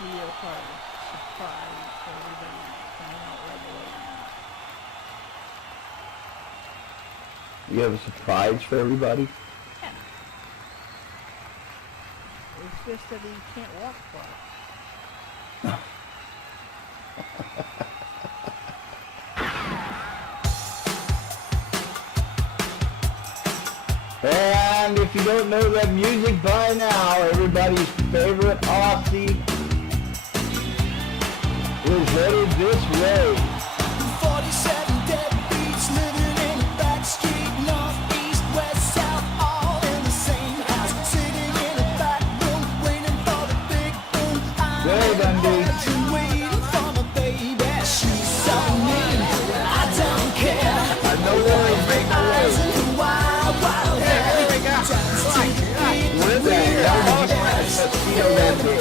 see a part of surprise for everybody coming out right away. You have a surprise for everybody? Yeah. It's just that he can't walk far. And if you don't know that music by now, everybody's favorite Aussie is headed this way. 47 deadbeats living in a back street, north, east, west, south, all in the same house, sitting in a back room, waiting for the big boom. Hey, Dundee. I'm waiting for my baby. She's so mean, I don't care. I know worries make the Eyes way. and wild, wild hair. What is that? Mosquito that big.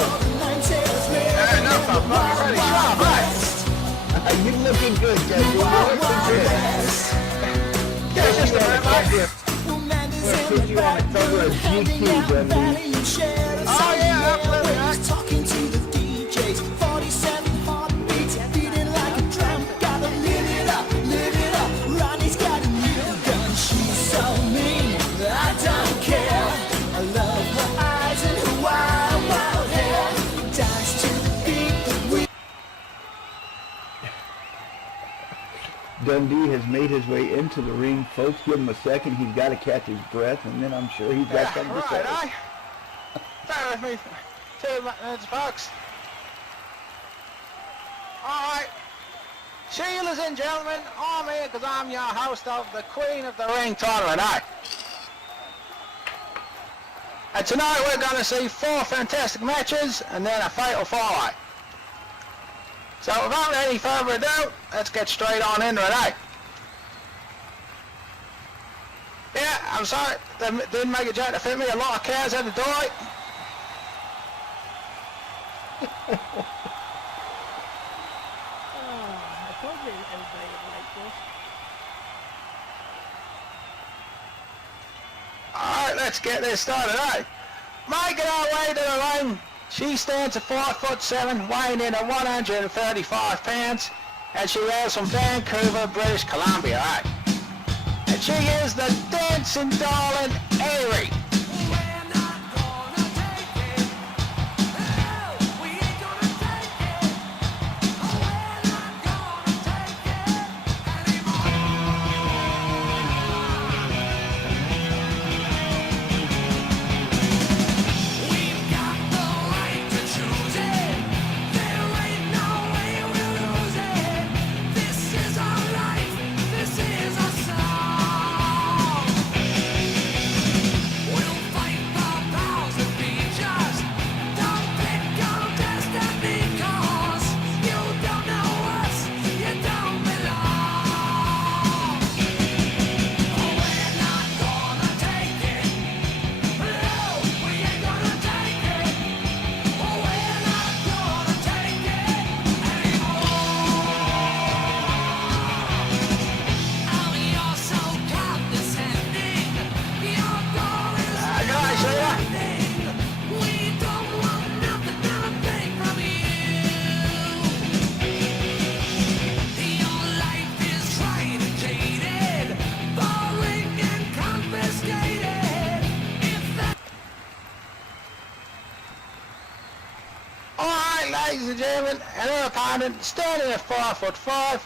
You're looking good, Jesse. You're looking good. Yeah, just a minute, Mike. I'm going to put you on the cover of GQ, Dundee. Oh, yeah, absolutely. Talking to the DJs, 47 heartbeats, beating like a drum. Gotta live it up, live it up. Ronnie's got a new gun. She's so mean, I don't care. I love her eyes and her wild, wild hair. Dance to the beat that we. Dundee has made his way into the ring. Folks, give him a second. He's got to catch his breath, and then I'm sure he's got something to say. Right, bear with me 2 minutes, folks. Alright. Sheilas and gentlemen, I'm here because I'm your host of the Queen of the Ring tournament, aye. And tonight we're going to see 4 fantastic matches and then a fatal 4-way. So without any further ado, let's get straight on into it, eh? Yeah, I'm sorry, they didn't make a joke to fit me. A lot of cars at the door. I told you everybody would like this. Alright, let's get this started, eh? Making our way to the ring, she stands at 5'7", weighing in at 135 pounds, and she hails from Vancouver, British Columbia, eh? And she is the dancing darling Airy. Ladies and gentlemen, and her opponent standing at 5'5".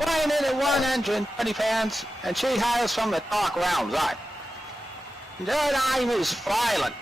Weighing in at 120 pounds, and she hails from the Dark Realms, eh? And her name is Violent.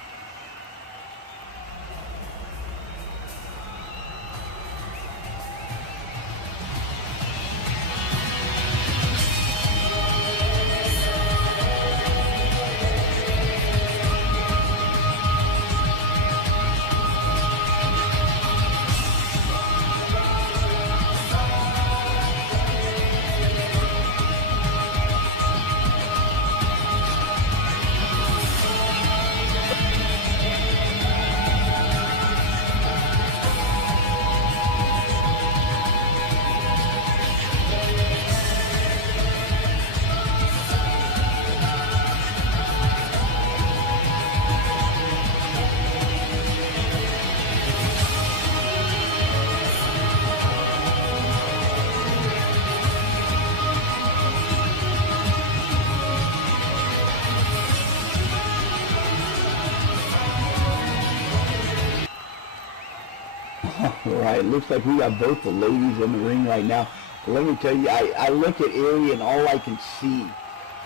All right, looks like we got both the ladies in the ring right now. Let me tell you, I look at Erie and all I can see,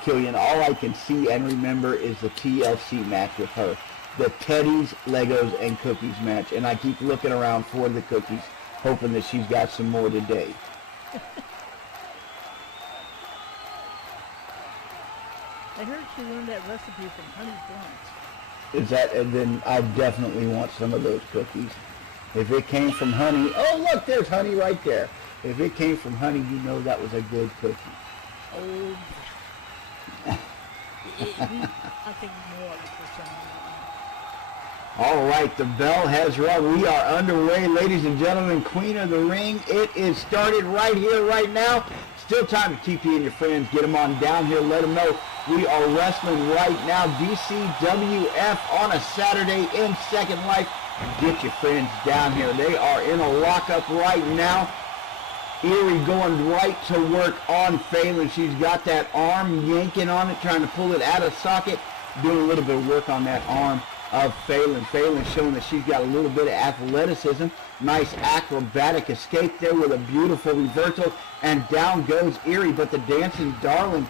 Killian, all I can see and remember is the TLC match with her. The Teddy's, Legos, and Cookies match. And I keep looking around for the cookies, hoping that she's got some more today. I heard she learned that recipe from Honey Blunt. Is that, and then I definitely want some of those cookies. If it came from Honey, oh look, there's Honey right there. If it came from Honey, you know that was a good cookie. Oh, I think more for some reason. All right, the bell has rung. We are underway, ladies and gentlemen. Queen of the Ring. It is started right here, right now. Still time to TP and your friends. Get them on down here. Let them know we are wrestling right now. DCWF on a Saturday in Second Life. Get your friends down here. They are in a lockup right now. Erie going right to work on Phelan. She's got that arm yanking on it, trying to pull it out of socket. Doing a little bit of work on that arm of Phelan. Phelan showing that she's got a little bit of athleticism. Nice acrobatic escape there with a beautiful reversal. And down goes Erie, but the dancing darling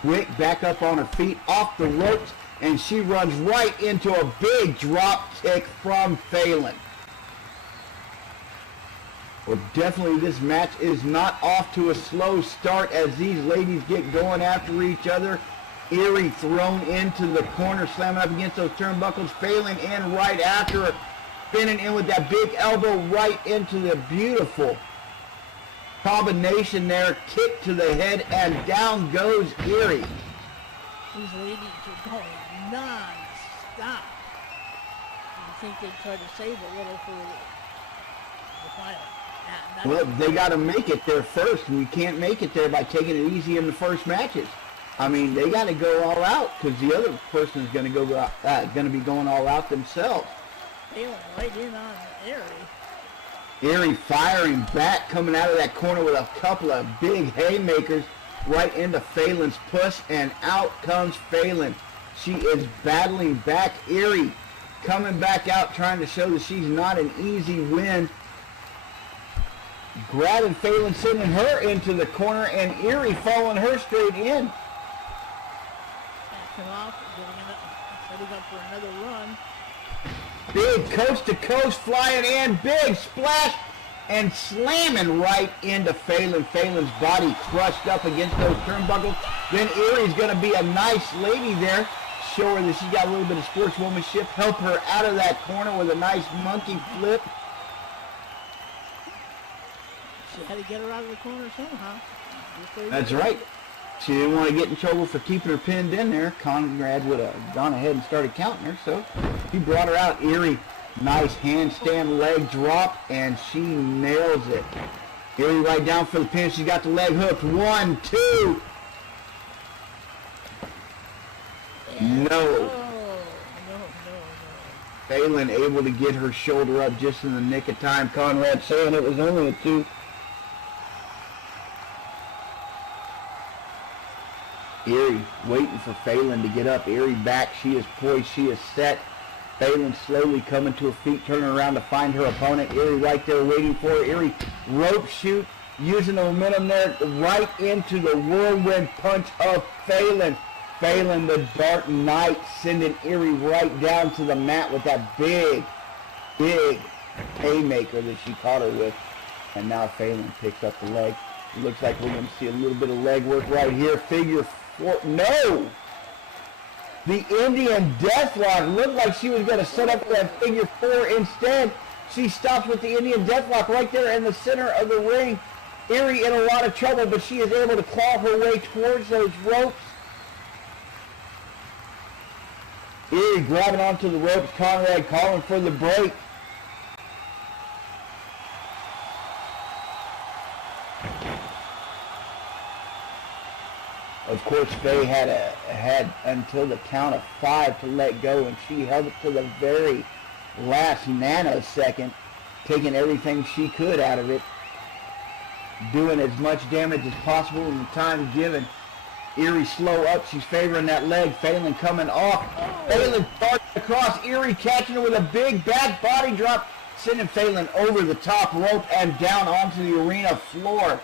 quick back up on her feet, off the ropes, and she runs right into a big drop kick from Phelan. Well, definitely this match is not off to a slow start as these ladies get going after each other. Erie thrown into the corner, slamming up against those turnbuckles. Phelan in right after her, spinning in with that big elbow right into the beautiful combination there. Kick to the head, and down goes Erie. These ladies are going non-stop. You think they'd try to save a little for the final? Well, they got to make it there first, and you can't make it there by taking it easy in the first matches. I mean, they got to go all out because the other person is going to be going all out themselves. They went right in on Erie. Erie firing back, coming out of that corner with a couple of big haymakers right into Phelan's push, and out comes Phelan. She is battling back. Erie coming back out, trying to show that she's not an easy win. Grabbing Phelan, sending her into the corner, and Erie following her straight in. Backing off, setting up for another run. Big coast to coast flying in, big splash, and slamming right into Phelan. Phelan's body crushed up against those turnbuckles. Then Erie's going to be a nice lady there. Show her that she's got a little bit of sportswomanship. Help her out of that corner with a nice monkey flip. She had to get her out of the corner somehow. That's right. She didn't want to get in trouble for keeping her pinned in there. Conrad would have gone ahead and started counting her, so he brought her out. Erie, nice handstand leg drop, and she nails it. Erie right down for the pin. She's got the leg hooked. 1, 2. No. No. Phelan able to get her shoulder up just in the nick of time. Conrad saying it was only a 2. Erie waiting for Phelan to get up. Erie back. She is poised. She is set. Phelan slowly coming to her feet, turning around to find her opponent. Erie right there waiting for her. Erie rope shoot, using the momentum there right into the whirlwind punch of Phelan. Phelan, the Dark Knight, sending Erie right down to the mat with that big, big haymaker that she caught her with. And now Phelan picks up the leg. It looks like we're going to see a little bit of leg work right here. Figure 4. No! The Indian Deathlock looked like she was going to set up that figure 4. Instead, she stops with the Indian Deathlock right there in the center of the ring. Erie in a lot of trouble, but she is able to claw her way towards those ropes. Erie grabbing onto the ropes. Conrad calling for the break. Of course, Faye had until the count of 5 to let go, and she held it to the very last nanosecond, taking everything she could out of it, doing as much damage as possible in the time given. Erie slow up. She's favoring that leg. Phelan coming off. Phelan starts across. Erie catching her with a big back body drop, sending Phelan over the top rope and down onto the arena floor.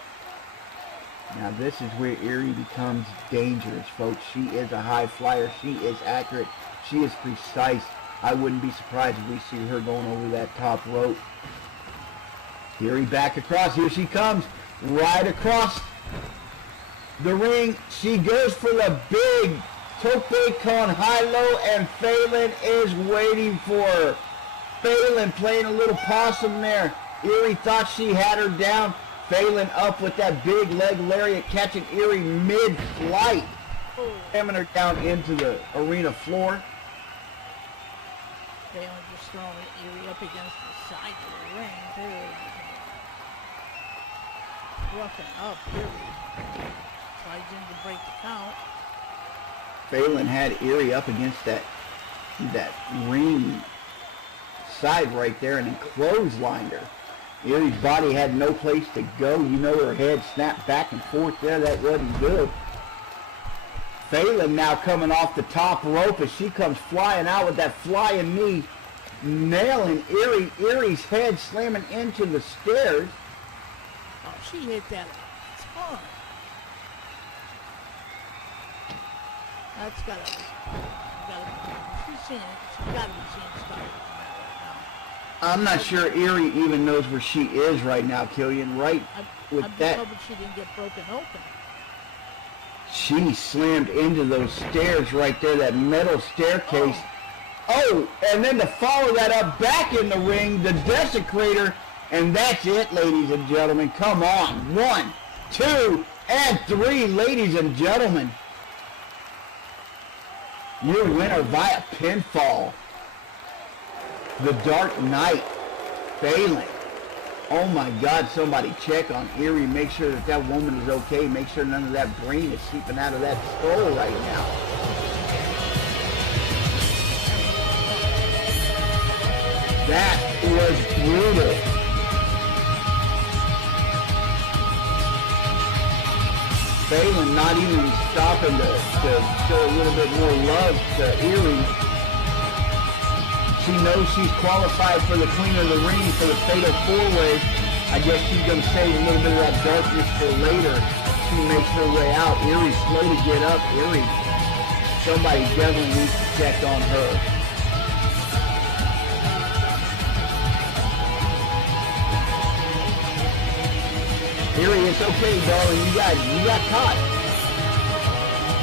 Now this is where Erie becomes dangerous, folks. She is a high flyer. She is accurate. She is precise. I wouldn't be surprised if we see her going over that top rope. Erie back across. Here she comes. Right across the ring. She goes for the big tope con high-low, and Phelan is waiting for her. Phelan playing a little possum there. Erie thought she had her down. Phelan up with that big leg lariat, catching Erie mid-flight, slamming her down into the arena floor. Phelan just throwing Erie up against the side of the ring, too. Roughing up Erie. Tries in to break the count. Phelan had Erie up against that ring side right there and then clotheslined her. Erie's body had no place to go. You know, her head snapped back and forth there. That wasn't good. Phelan now coming off the top rope as she comes flying out with that flying knee, nailing Erie. Erie's head slamming into the stairs. Oh, she hit that a ton. That's gotta be seeing stars. I'm not sure Erie even knows where she is right now, Killian. Right with I'm that. hoping she didn't get broken open. She slammed into those stairs right there, that metal staircase. Oh, and then to follow that up back in the ring, the Desecrator, and that's it, ladies and gentlemen. Come on. 1, 2, and 3, ladies and gentlemen. Your winner via pinfall. The Dark Knight, Phelan. Oh my God, somebody check on Erie. Make sure that that woman is okay. Make sure none of that brain is seeping out of that skull right now. That was brutal. Phelan not even stopping to show a little bit more love to Erie. She knows she's qualified for the Queen of the Ring for the Fatal 4-Way. I guess she's going to save a little bit of that darkness for later. She makes her way out. Erie's slow to get up. Erie, somebody definitely needs to check on her. Erie, it's okay, darling. You got caught.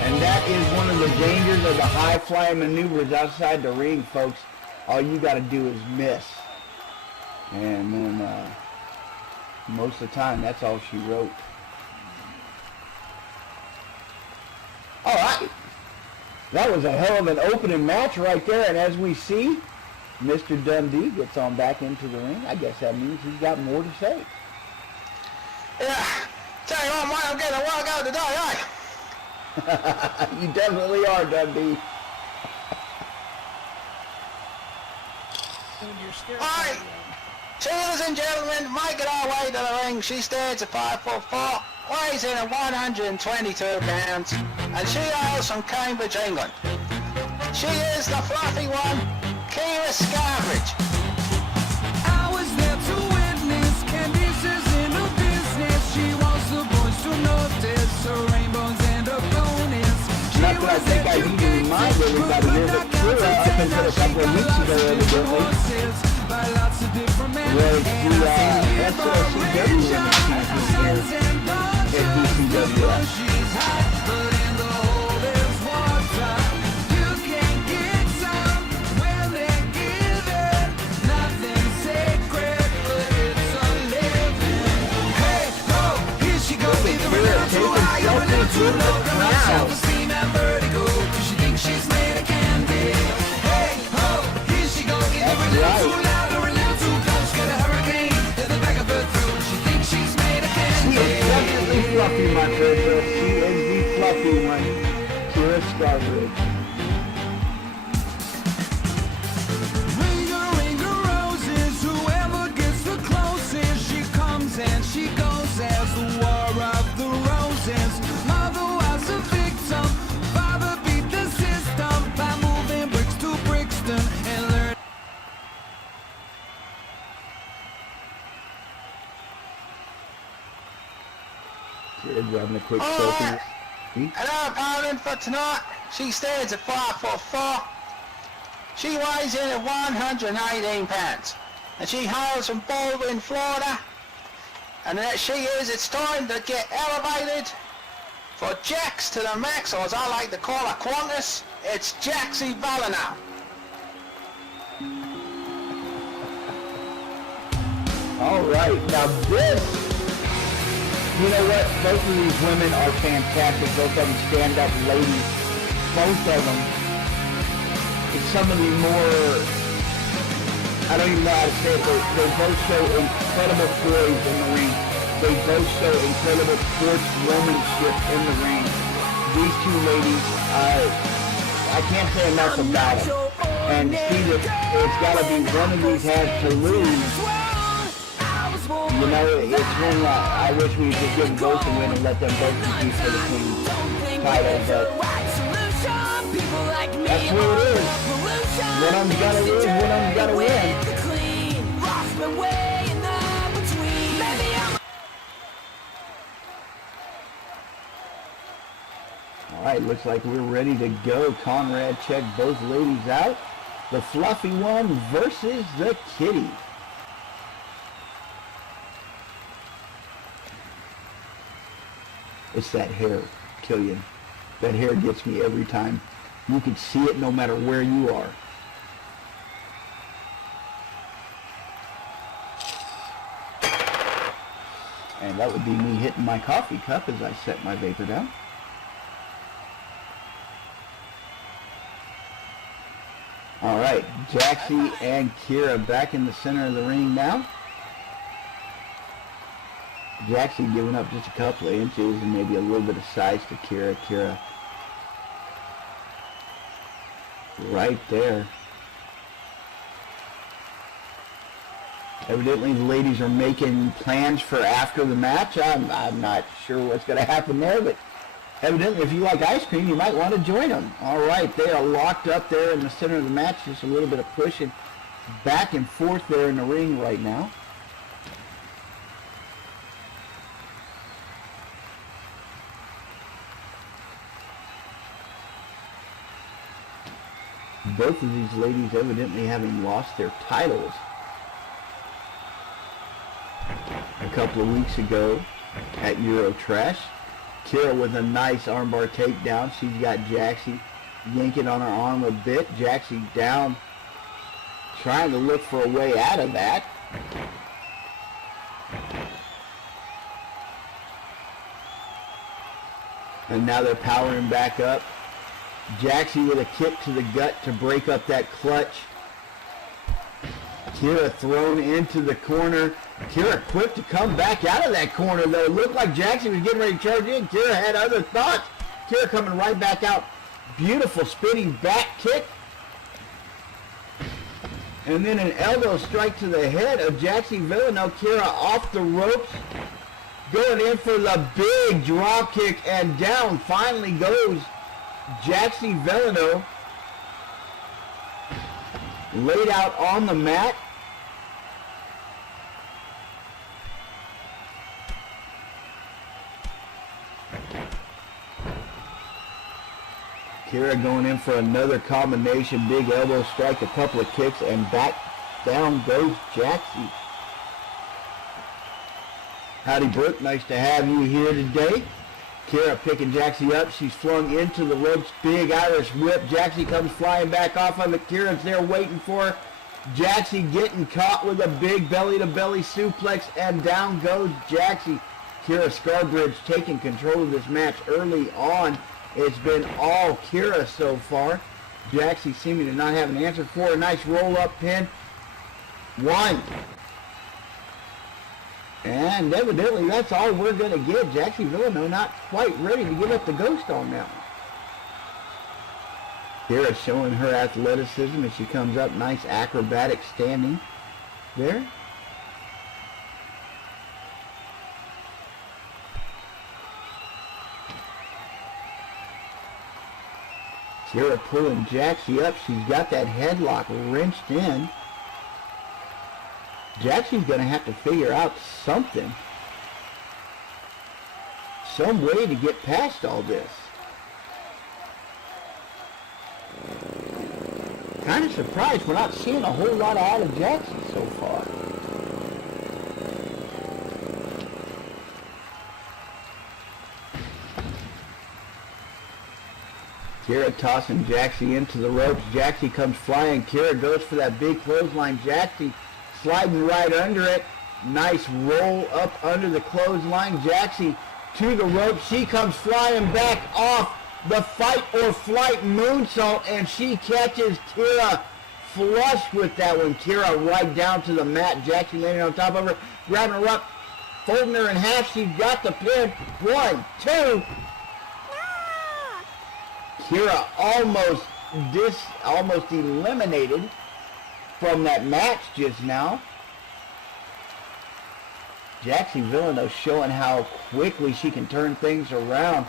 And that is one of the dangers of the high-flying maneuvers outside the ring, folks. All you got to do is miss. And then most of the time, that's all she wrote. All right. That was a hell of an opening match right there. And as we see, Mr. Dundee gets on back into the ring. I guess that means he's got more to say. Yeah. Tell you what, I'm getting a workout today, eh? You definitely are, Dundee. Alright, ladies and gentlemen, making our way to the ring. She stands at 5'4", weighs in at 122 pounds, and she hails from Cambridge, England. She is the fluffy one, Kira Scarbridge. I was there to witness Candice's in her business. She wants the boys to notice her rainbows and her bonus. Not that I think I need to remind everybody here that Kira, up until a couple of weeks ago, evidently, was the SLCW here at DCWF. Fluffy, my friend. She is the fluffy one. Kira Scarbridge. Ring a roses, whoever gets the closest, she comes and she goes as the war of the roses. Mother was a victim, father beat the system by moving bricks to Brixton and learn. Kira grabbing a quick All selfie. right. See? And our opponent for tonight, she stands at 5'4". She weighs in at 118 pounds. And she hails from Baldwin, Florida. And it's time to get elevated for Jax to the max, or as I like to call her, Qantas. It's Jaxie Valeno. All right, now this, you know what? Both of these women are fantastic. Both of them stand-up ladies. Both of them. It's some of the more, I don't even know how to say it, they both show incredible poise in the ring. They both show incredible sportswomanship in the ring. These two ladies, I can't say enough about them. And Steve, it's got to be one of these has to lose. You know, it's when I wish we could give both a win and let them both compete for the queen title, but that's what it is. One of them's got to lose, one of them's got to win. All right, looks like we're ready to go. Conrad checked both ladies out. The fluffy one versus the kitty. It's that hair, Killian. That hair gets me every time. You can see it no matter where you are. And that would be me hitting my coffee cup as I set my vapor down. All right, Jaxie and Kira back in the center of the ring now. Jaxie giving up just a couple of inches and maybe a little bit of size to Kira. Kira right there. Evidently the ladies are making plans for after the match. I'm not sure what's going to happen there, but evidently if you like ice cream, you might want to join them. All right, they are locked up there in the center of the match. Just a little bit of pushing back and forth there in the ring right now. Both of these ladies evidently having lost their titles a couple of weeks ago at Euro Trash. Kira with a nice armbar takedown. She's got Jaxie yanking on her arm a bit. Jaxie down, trying to look for a way out of that. And now they're powering back up. Jaxie with a kick to the gut to break up that clutch. Kira thrown into the corner. Kira quick to come back out of that corner, though. It looked like Jaxie was getting ready to charge in. Kira had other thoughts. Kira coming right back out. Beautiful spinning back kick. And then an elbow strike to the head of Jaxie Valeno. Kira off the ropes. Going in for the big drop kick, and down finally goes Jaxie Valeno, laid out on the mat. Kira going in for another combination, big elbow strike, a couple of kicks, and back down goes Jaxie. Howdy, Brooke. Nice to have you here today. Kira picking Jaxie up. She's flung into the ropes. Big Irish whip. Jaxie comes flying back off of it. Kira's there waiting for her. Jaxie getting caught with a big belly-to-belly suplex, and down goes Jaxie. Kira Scarbridge taking control of this match early on. It's been all Kira so far. Jaxie seeming to not have an answer for a nice roll-up pin. One. And evidently that's all we're going to get. Jaxie Valeno not quite ready to give up the ghost on that one. Kira showing her athleticism as she comes up. Nice acrobatic standing there. Kira pulling Jaxie up. She's got that headlock wrenched in. Jaxie's going to have to figure out something. some way to get past all this. Kind of surprised we're not seeing a whole lot out of Jackson so far. Kira tossing Jaxie into the ropes. Jaxie comes flying. Kira goes for that big clothesline. Jaxie sliding right under it. Nice roll up under the clothesline. Jaxie to the ropes. She comes flying back off the fight or flight moonsault, and she catches Kira flush with that one. Kira right down to the mat. Jaxie landing on top of her, grabbing her up, folding her in half. She's got the pin. 1, 2. Kira almost eliminated from that match just now. Jaxie Villano showing how quickly she can turn things around.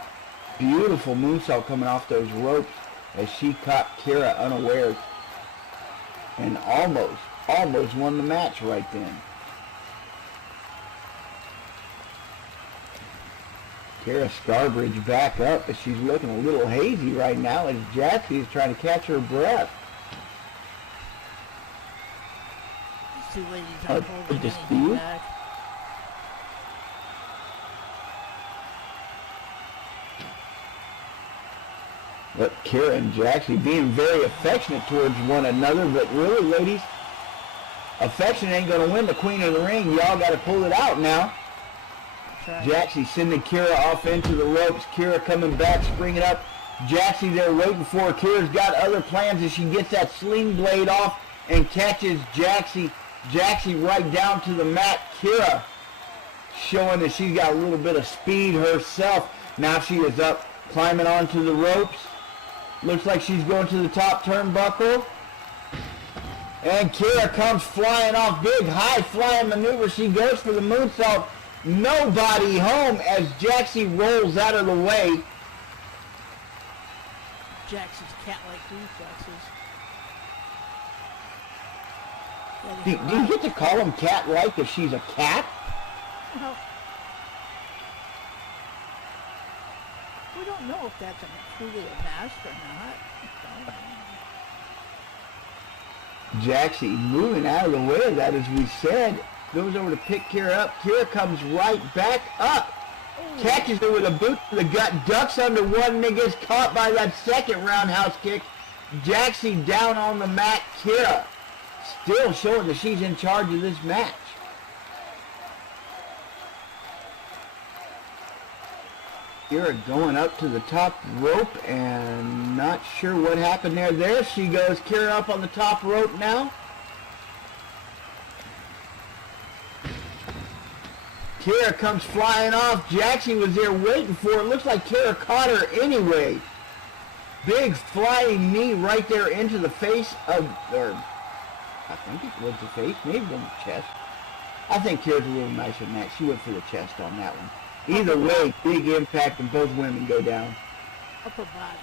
Beautiful moonsault coming off those ropes as she caught Kira unawares. And almost won the match right then. Kira Starbridge back up, but she's looking a little hazy right now as Jaxie is trying to catch her breath. These two ladies aren't holding anything dispute? back. But Kira and Jaxie being very affectionate towards one another, but really, ladies, affection ain't going to win the Queen of the Ring. Y'all got to pull it out now. Right. Jaxie sending Kira off into the ropes. Kira coming back, springing up. Jaxie there waiting for her. Kira's got other plans as she gets that sling blade off and catches Jaxie. Jaxie right down to the mat. Kira showing that she's got a little bit of speed herself. Now she is up, climbing onto the ropes. Looks like she's going to the top turnbuckle. And Kira comes flying off. Big high flying maneuver. She goes for the moonsault. Nobody home as Jaxie rolls out of the way. Jaxie's cat-like reflexes. Do you get to call him cat-like if she's a cat? Well, we don't know if that's truly a mask or not. Jaxie moving out of the way of that, as we said. Goes over to pick Kira up. Kira comes right back up. Catches her with a boot to the gut. Ducks under one and then gets caught by that second roundhouse kick. Jaxie down on the mat. Kira still showing that she's in charge of this match. Kira going up to the top rope and not sure what happened there. There she goes. Kira up on the top rope now. Kira comes flying off. Jaxie was there waiting for it. Looks like Kira caught her anyway. Big flying knee right there into the face of, or I think it was the face, maybe in the chest. I think Kira's a little nicer than that. She went for the chest on that one. Either way, big impact and both women go down. Upper body.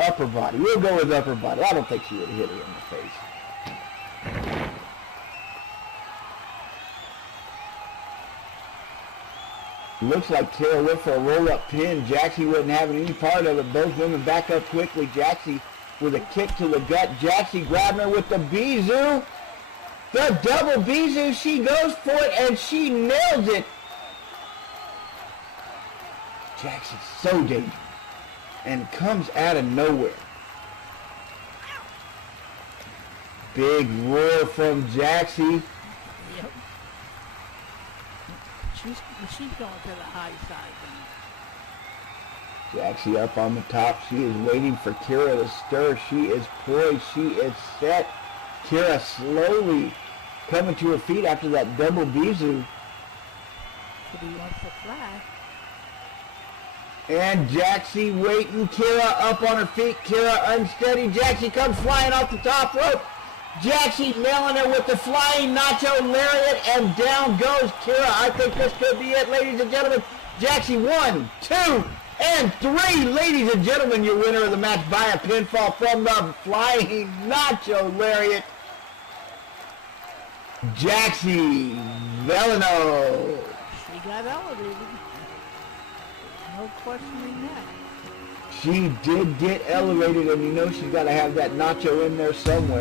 Upper body. We'll go with upper body. I don't think she would have hit her in the face. Looks like Kira went for a roll-up pin. Jaxie wasn't having any part of it. Both women back up quickly. Jaxie with a kick to the gut. Jaxie grabbing her with the Bizou. The double Bizou. She goes for it and she nails it. Jaxie's so dangerous and comes out of nowhere. Big roar from Jaxie. Yep. She's going to the high side now. Jaxie up on the top. She is waiting for Kira to stir. She is poised. She is set. Kira slowly coming to her feet after that double Bizou. Could be one for fly. And Jaxie waiting. Kira up on her feet. Kira unsteady. Jaxie comes flying off the top rope. Jaxie nailing her with the flying nacho lariat, and down goes Kira. I think this could be it, ladies and gentlemen. Jaxie 1, 2, and 3. Ladies and gentlemen, your winner of the match by a pinfall from the flying nacho lariat, Jaxie Villano. She got elevated. No questioning that. She did get elevated, and you know she's got to have that nacho in there somewhere.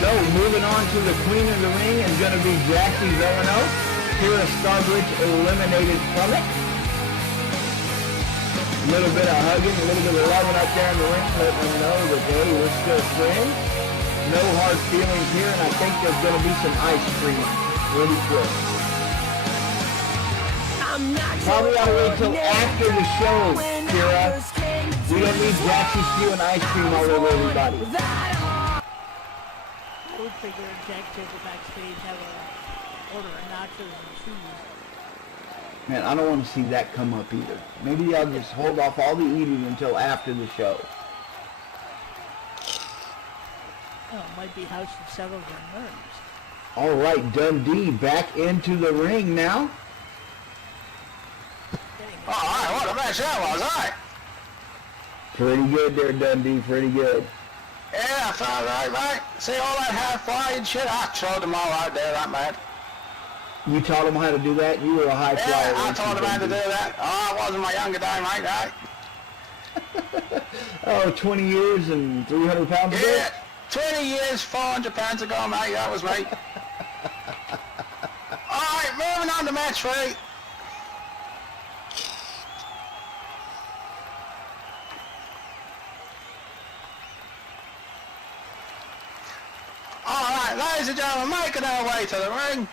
So, moving on to the queen of the ring is going to be Jaxie Villano. Kira Starbridge eliminated from it. A little bit of hugging, a little bit of loving up there in the ring, letting them know that, hey, we're still friends. No hard feelings here, and I think there's going to be some ice cream really quick. Probably ought to wait till after the show, Kira. We don't need Jaxie spewing ice cream all over everybody. I would figure Jack to go backstage, have a order of nachos and cheese. Man, I don't want to see that come up either. Maybe I'll just hold off all the eating until after the show. Oh, it might be House of several of their nerves. All right, Dundee back into the ring now. All right, what a match that was, all right. Pretty good there, Dundee, pretty good. Yeah, I felt right. See all that high flying shit? I showed them all out there, that man. You taught him how to do that? You were a high flyer. Yeah, I taught him how to do that. Oh, it wasn't my younger day, mate, right? Oh, 20 years and 300 pounds ago? Yeah, 20 years, 400 pounds ago, mate, that was me. All right, moving on to match 3. Alright, ladies and gentlemen, making her way to the ring.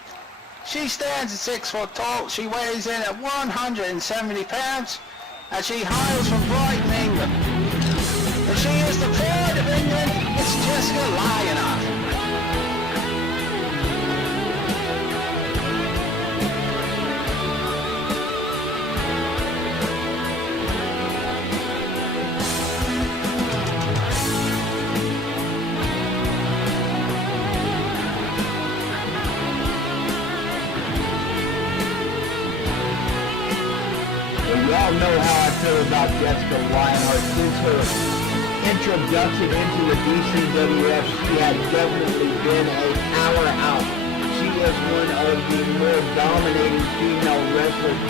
She stands at 6 foot tall. She weighs in at 170 pounds. And she hails from Brighton, England. And she is the pride of England. It's Jessica Lionheart. Y'all know how I feel about Jessica Lionheart. Since her introduction into the DCWF, she has definitely been a powerhouse. She is one of the more dominating female wrestlers.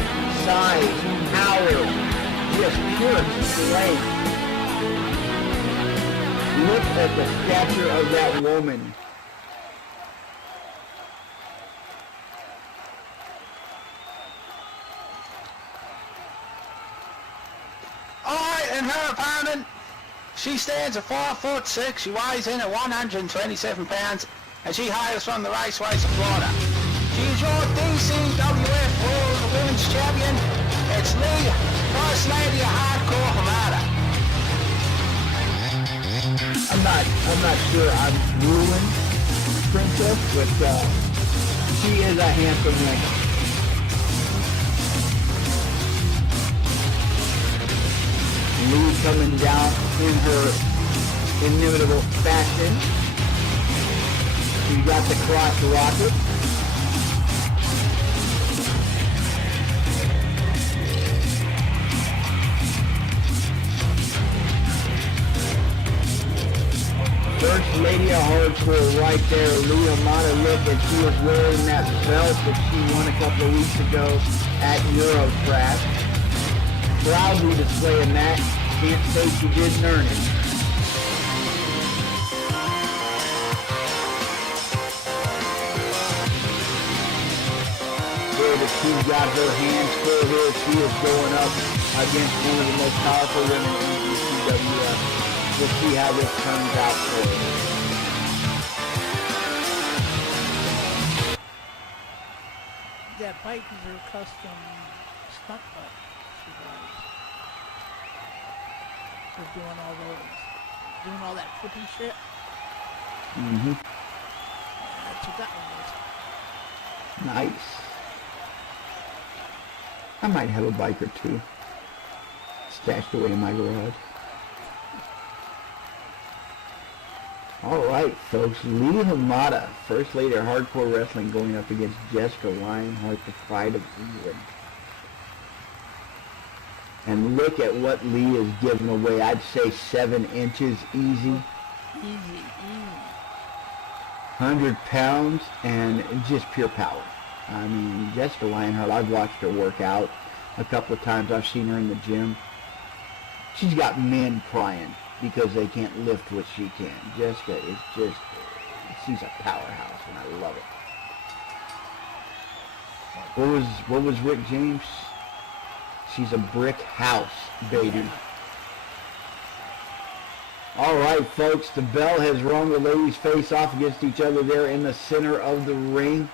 Size, power, just pure strength. Look at the stature of that woman. Alright, and her opponent, she stands at 4'6". She weighs in at 127 pounds, and she hails from the raceways of Florida. She is your DCWF World Women's Champion. It's Lee, First Lady of Hardcore Hamada. I'm not sure I'm ruling Princess, but she is a handsome woman. Lee coming down in her inimitable fashion. She got the crotch rocket. First Lady of Hardcore right there. Lee Hamada, look, and she was wearing that belt that she won a couple of weeks ago at Eurotrash. Proudly displaying that. Can't say she didn't earn it. Here that she's got her hands full here. She is going up against one of the most powerful women in DCWF. We'll see how this turns out for her. That bike is her custom stunt bike. She rides. For doing all that flippy shit. Mm-hmm. That's what that one was. Nice. I might have a bike or two stashed away in my garage. Alright folks, Lee Hamada, First Lady of Hardcore Wrestling, going up against Jessica Lionheart, the Pride of England. And look at what Lee is giving away. I'd say 7 inches easy. Easy. 100 pounds and just pure power. I mean, Jessica Lionheart, I've watched her work out a couple of times. I've seen her in the gym. She's got men crying because they can't lift what she can. Jessica is just, she's a powerhouse, and I love it. What was Rick James? She's a brick house, baby. Yeah. All right, folks, the bell has rung. The ladies face off against each other there in the center of the ring.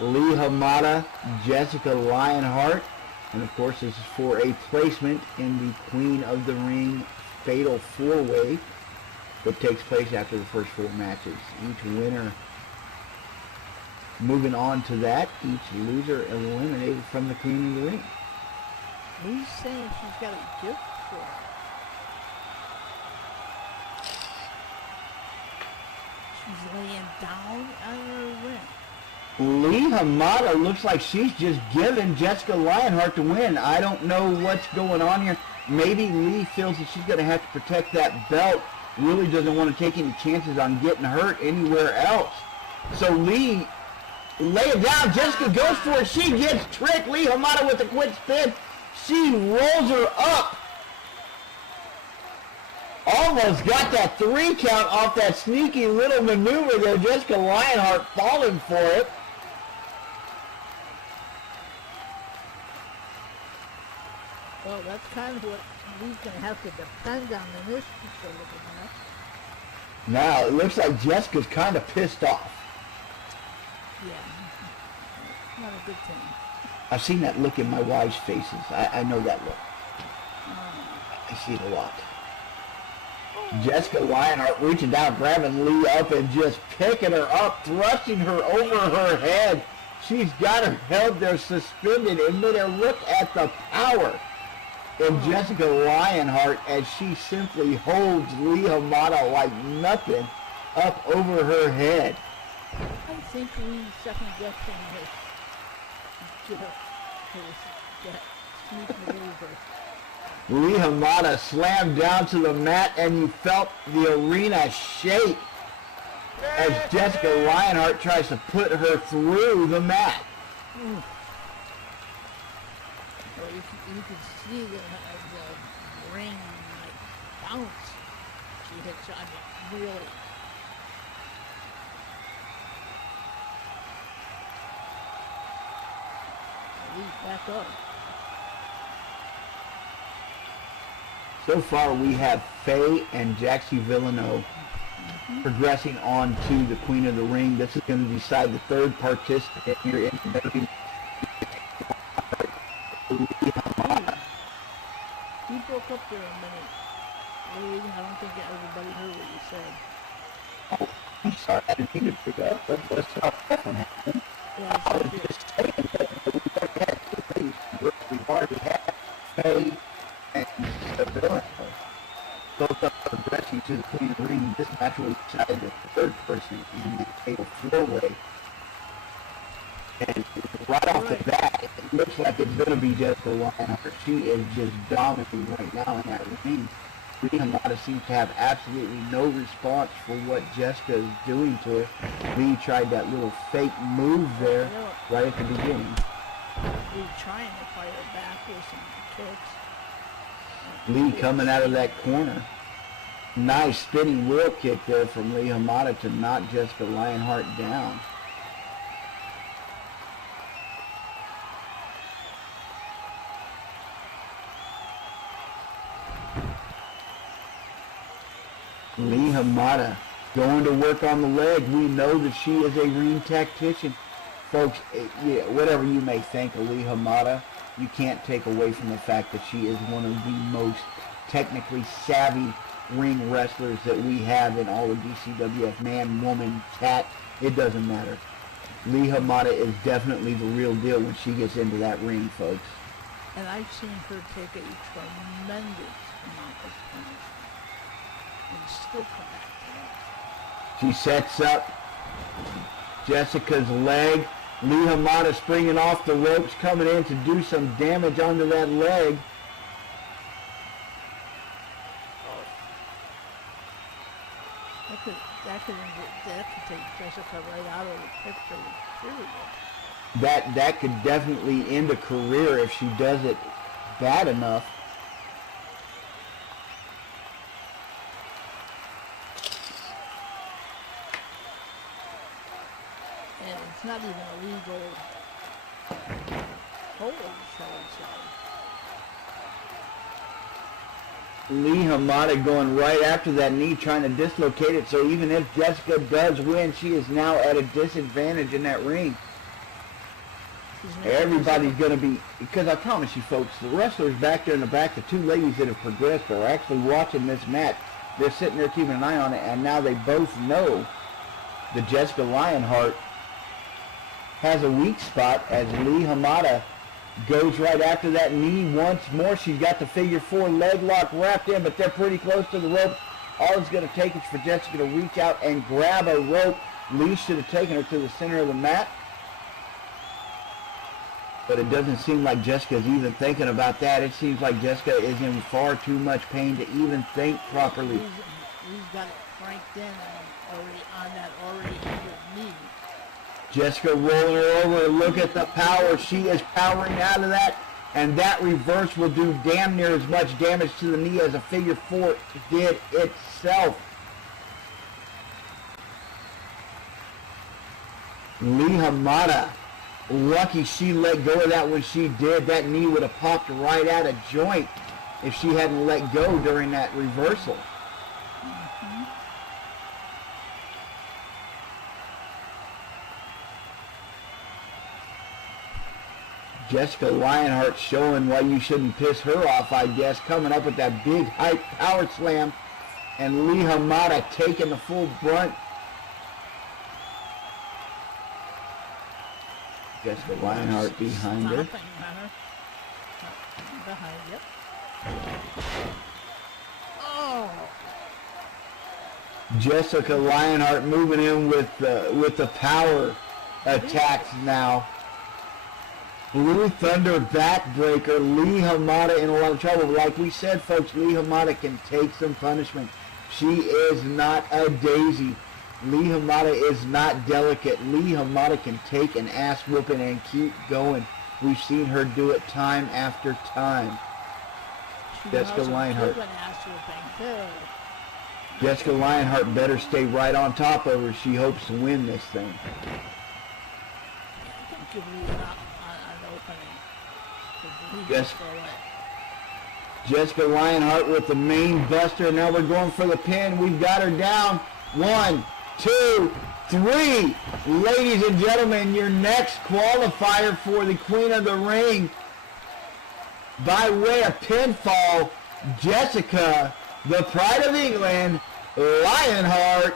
Lee Hamada, Jessica Lionheart. And, of course, this is for a placement in the Queen of the Ring Fatal 4-Way that takes place after the first 4 matches. Each winner moving on to that, each loser eliminated from the Queen of the Ring. Lee's saying she's got a gift for her. She's laying down on her ring. Lee Hamada looks like she's just giving Jessica Lionheart to win. I don't know what's going on here. Maybe Lee feels that she's going to have to protect that belt. Really doesn't want to take any chances on getting hurt anywhere else. So Lee, lay it down. Jessica goes for it. She gets tricked. Lee Hamada with a quick spin. She rolls her up. Almost got that 3 count off that sneaky little maneuver there. Jessica Lionheart falling for it. Well, that's kind of what Lee's going to have to depend on in this sort of a match. Now, it looks like Jessica's kind of pissed off. Yeah. Not a good thing. I've seen that look in my wife's faces. I know that look. I see it a lot. Jessica Lionheart reaching down, grabbing Lee up and just picking her up, thrusting her over her head. She's got her held there suspended in midair. Look at the power in Jessica Lionheart as she simply holds Lee Hamada like nothing up over her head. I think Lee's second guessing his sneak maneuver. Lee Hamada slammed down to the mat, and you felt the arena shake as Jessica Lionheart tries to put her through the mat. Well, you can see the ring like bounce. She hits on it really. Lee's back up. So far, we have Faye and Jaxie Villeneuve progressing on to the Queen of the Ring. This is going to decide the third participant here in the WWE. You broke up there a minute. Lee, I don't think everybody heard what you said. Oh, I'm sorry, I didn't mean to pick up. Let's stop that from happening. Yeah, I was just saying that we've already had Faye and Villeneuve both up progressing to the Queen of the Ring. This match will decide the third person in the Fatal 4-Way. And right off the bat, it looks like it's going to be Jessica Lionheart. She is just dominating right now in that ring. Lee Hamada seems to have absolutely no response for what Jessica is doing to her. Lee tried that little fake move there right at the beginning. Lee trying to fire back with some kicks. Lee coming out of that corner. Nice spinning wheel kick there from Lee Hamada to knock Jessica Lionheart down. Lee Hamada going to work on the leg. We know that she is a ring tactician. Folks, yeah, whatever you may think of Lee Hamada, you can't take away from the fact that she is one of the most technically savvy ring wrestlers that we have in all of DCWF. Man, woman, cat, it doesn't matter. Lee Hamada is definitely the real deal when she gets into that ring, folks. And I've seen her take a tremendous amount of punishment and still come back to that. She sets up Jessica's leg. Lee Hamada springing off the ropes, coming in to do some damage onto that leg. That could end it that could take Jessica right out of the picture, period. That could definitely end a career if she does it bad enough. And it's not even a legal hold, shall I say. Lee Hamada going right after that knee, trying to dislocate it. So even if Jessica does win, she is now at a disadvantage in that ring. Everybody's going to be, because I promise you folks, the wrestlers back there in the back, the two ladies that have progressed are actually watching this match. They're sitting there keeping an eye on it, and now they both know that Jessica Lionheart has a weak spot as Lee Hamada goes right after that knee once more. She's got the figure four leg lock wrapped in, but they're pretty close to the rope. All it's going to take is for Jessica to reach out and grab a rope. Lee should have taken her to the center of the mat. But it doesn't seem like Jessica's even thinking about that. It seems like Jessica is in far too much pain to even think properly. He's got it cranked in and already on that already injured knee. Jessica rolling her over. Look at the power. She is powering out of that. And that reverse will do damn near as much damage to the knee as a figure four did itself. Lee Hamada, lucky she let go of that when she did. That knee would have popped right out of joint if she hadn't let go during that reversal. Jessica Lionheart showing why you shouldn't piss her off, I guess, coming up with that big hype power slam, and Lee Hamada taking the full brunt. Jessica Lionheart behind her. Behind, yep. Oh! Jessica Lionheart moving in with the power attacks now. Blue Thunder backbreaker. Lee Hamada in a lot of trouble. Like we said, folks, Lee Hamada can take some punishment. She is not a daisy. Lee Hamada is not delicate. Lee Hamada can take an ass whooping and keep going. We've seen her do it time after time. Jessica Lionheart. Jessica Lionheart better stay right on top of her. She hopes to win this thing. Jessica Lionheart with the main buster. Now we're going for the pin. We've got her down. 1, 2, 3. Ladies and gentlemen, your next qualifier for the Queen of the Ring, by way of pinfall, Jessica, the Pride of England, Lionheart.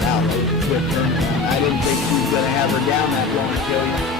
Wow, that was a good turnaround. I didn't think she was going to have her down that long, I tell you.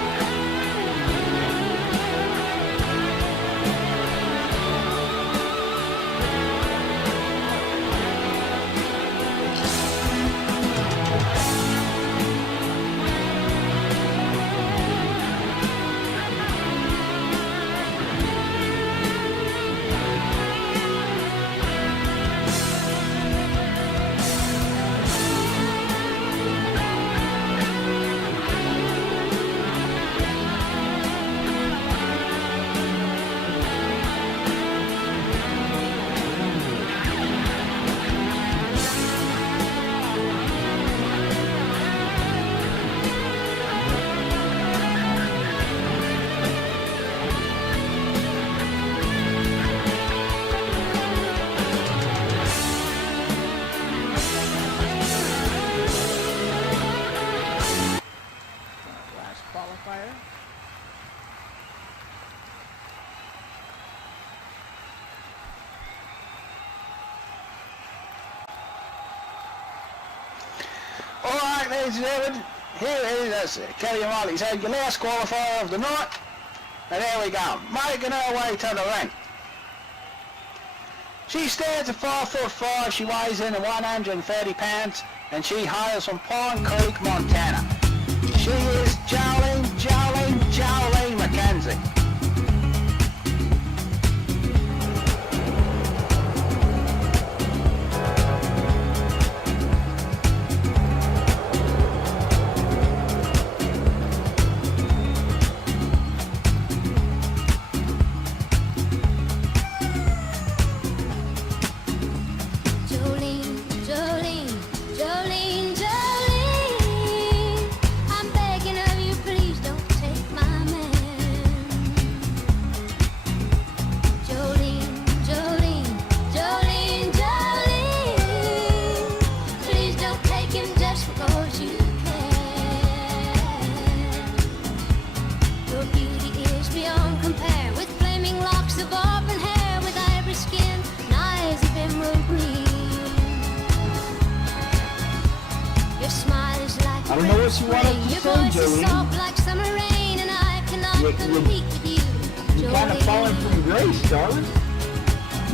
Alright, ladies and gentlemen, here is Kelly and Molly said your last qualifier of the night. And there we go, making her way to the ring. She stands at 4'5", she weighs in at 130 pounds, and she hails from Pine Creek, Montana. She is Jolene Mackenzie. I don't know what you want us to say, Jolene. Like summer rain, and I cannot compete with you. You're kind of falling from grace, darling.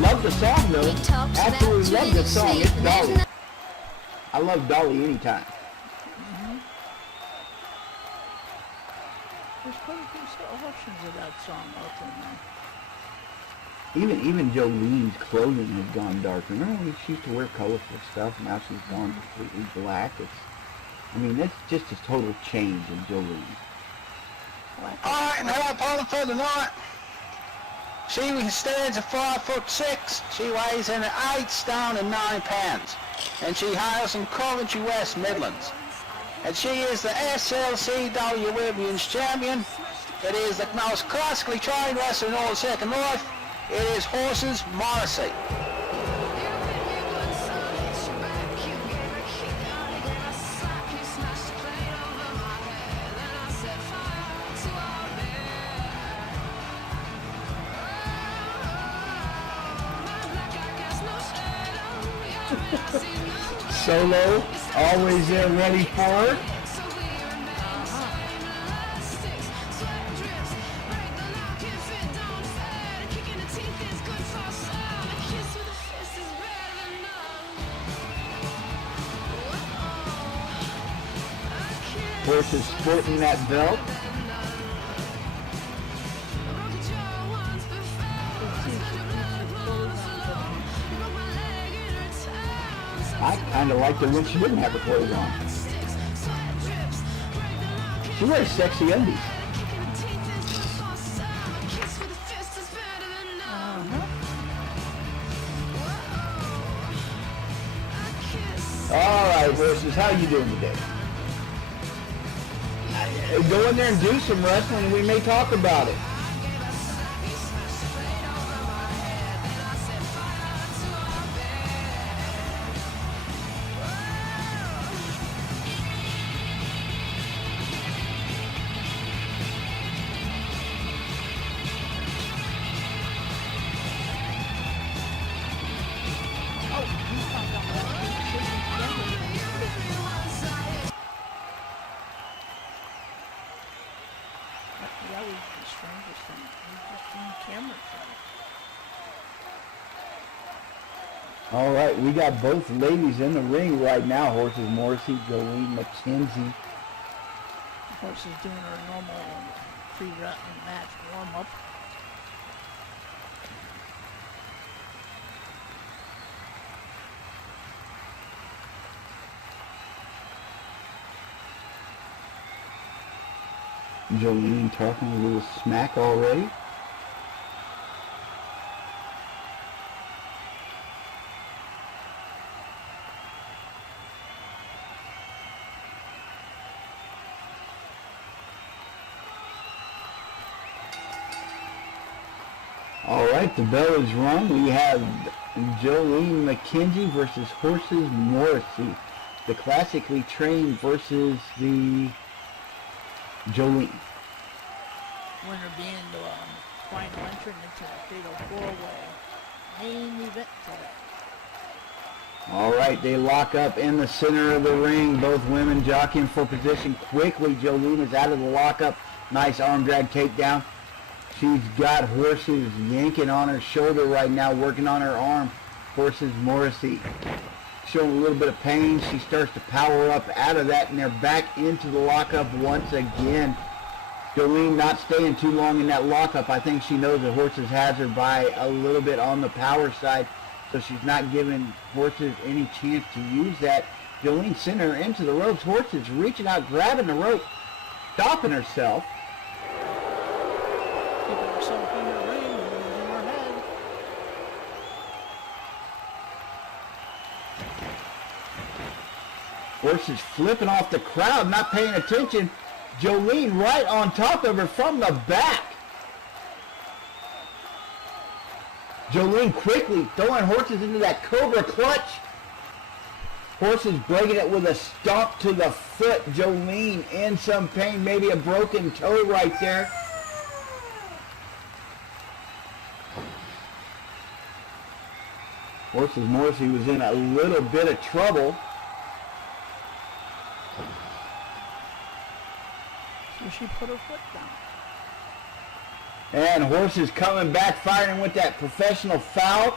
Love the song, though. Absolutely love the song. It's Dolly. I love Dolly anytime. There's quite a few options of that song out there now. Even Jolene's clothing has gone darker. Remember when she used to wear colorful stuff? Now she's gone completely black. I mean, that's just a total change in Jolene. Alright, and her opponent for the night. She stands at 5'6". She weighs in at 8 stone and 9 pounds. And she hails from Coventry, West Midlands. And she is the SLCW Women's Champion. It is the most classically trained wrestler in all of Second Life. It is Horses Morrissey. Solo, always there ready for her. Horse is sporting that belt. I kind of liked her when she didn't have her clothes on. She wears sexy undies. All right, Horses, how you doing today? Go in there and do some wrestling, and we may talk about it. That was the strangest thing. We just seen camera shots. All right, we got both ladies in the ring right now. Horses Morrissey, Jolene McKenzie. Horse is doing her normal pre-wrestling match warm-up. Jolene talking a little smack already. All right, the bell is rung. We have Jolene McKenzie versus Horses Morrissey. The classically trained versus the Jolene. Winner being the final entrant into the fatal four-way main event today. All right, they lock up in the center of the ring. Both women jockeying for position. Quickly, Jolene is out of the lockup. Nice arm drag takedown. She's got Horses yanking on her shoulder right now, working on her arm. Horses Morrissey showing a little bit of pain. She starts to power up out of that, and they're back into the lockup once again. Jolene not staying too long in that lockup. I think she knows that Horses has her by a little bit on the power side, so she's not giving Horses any chance to use that. Jolene sending her into the ropes. Horses reaching out, grabbing the rope, stopping herself. Keeping herself in the ring, using her head. Horses flipping off the crowd, not paying attention. Jolene right on top of her from the back. Jolene quickly throwing Horses into that Cobra clutch. Horses breaking it with a stomp to the foot. Jolene in some pain, maybe a broken toe right there. Horses Morrissey was in a little bit of trouble. Well, she put her foot down. And Horses coming back, firing with that professional foul.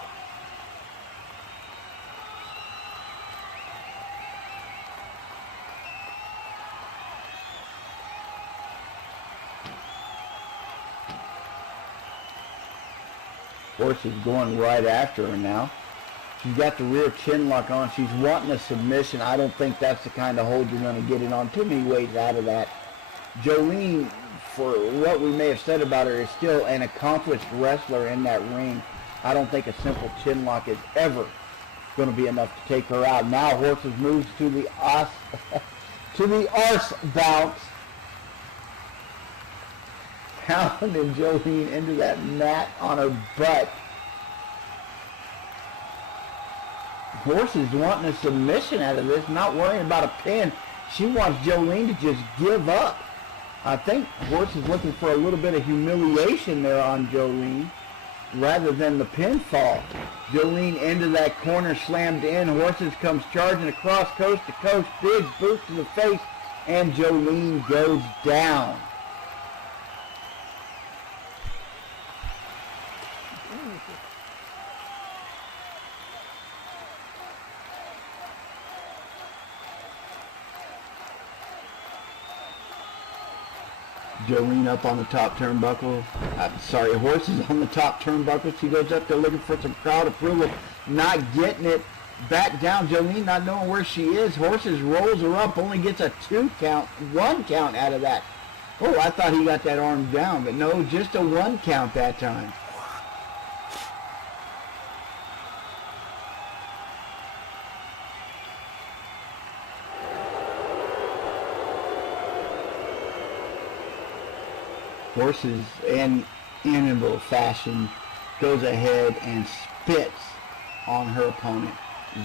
Horses going right after her now. She's got the rear chin lock on. She's wanting a submission. I don't think that's the kind of hold you're going to get in on. Too many weights out of that. Jolene, for what we may have said about her, is still an accomplished wrestler in that ring. I don't think a simple chin lock is ever going to be enough to take her out. Now Horses moves to the arse bounce. Pounding Jolene into that mat on her butt. Horses wanting a submission out of this, not worrying about a pin. She wants Jolene to just give up. I think Horses looking for a little bit of humiliation there on Jolene rather than the pinfall. Jolene into that corner, slammed in. Horses comes charging across coast to coast. Big boot to the face, and Jolene goes down. Jolene up on the top turnbuckle. Horses on the top turnbuckle. She goes up there looking for some crowd approval. Not getting it. Back down. Jolene not knowing where she is. Horses rolls her up. Only gets a 2 count. 1 count out of that. Oh, I thought he got that arm down. But no, just a 1 count that time. Horses, in inimitable fashion, goes ahead and spits on her opponent.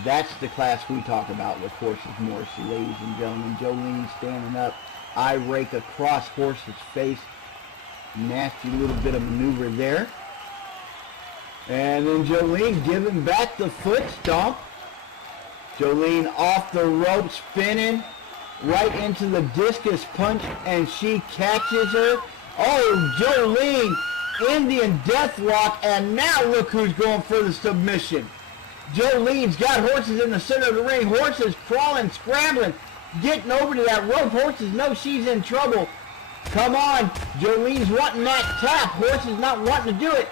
That's the class we talk about with Horses Morrissey, ladies and gentlemen. Jolene standing up, eye rake across Horses' face. Nasty little bit of maneuver there. And then Jolene giving back the foot stomp. Jolene off the rope, spinning right into the discus punch, and she catches her. Oh, Jolene, Indian Deathlock, and now look who's going for the submission. Jolene's got Horses in the center of the ring. Horses crawling, scrambling, getting over to that rope. Horses know she's in trouble. Come on, Jolene's wanting that tap. Horses not wanting to do it.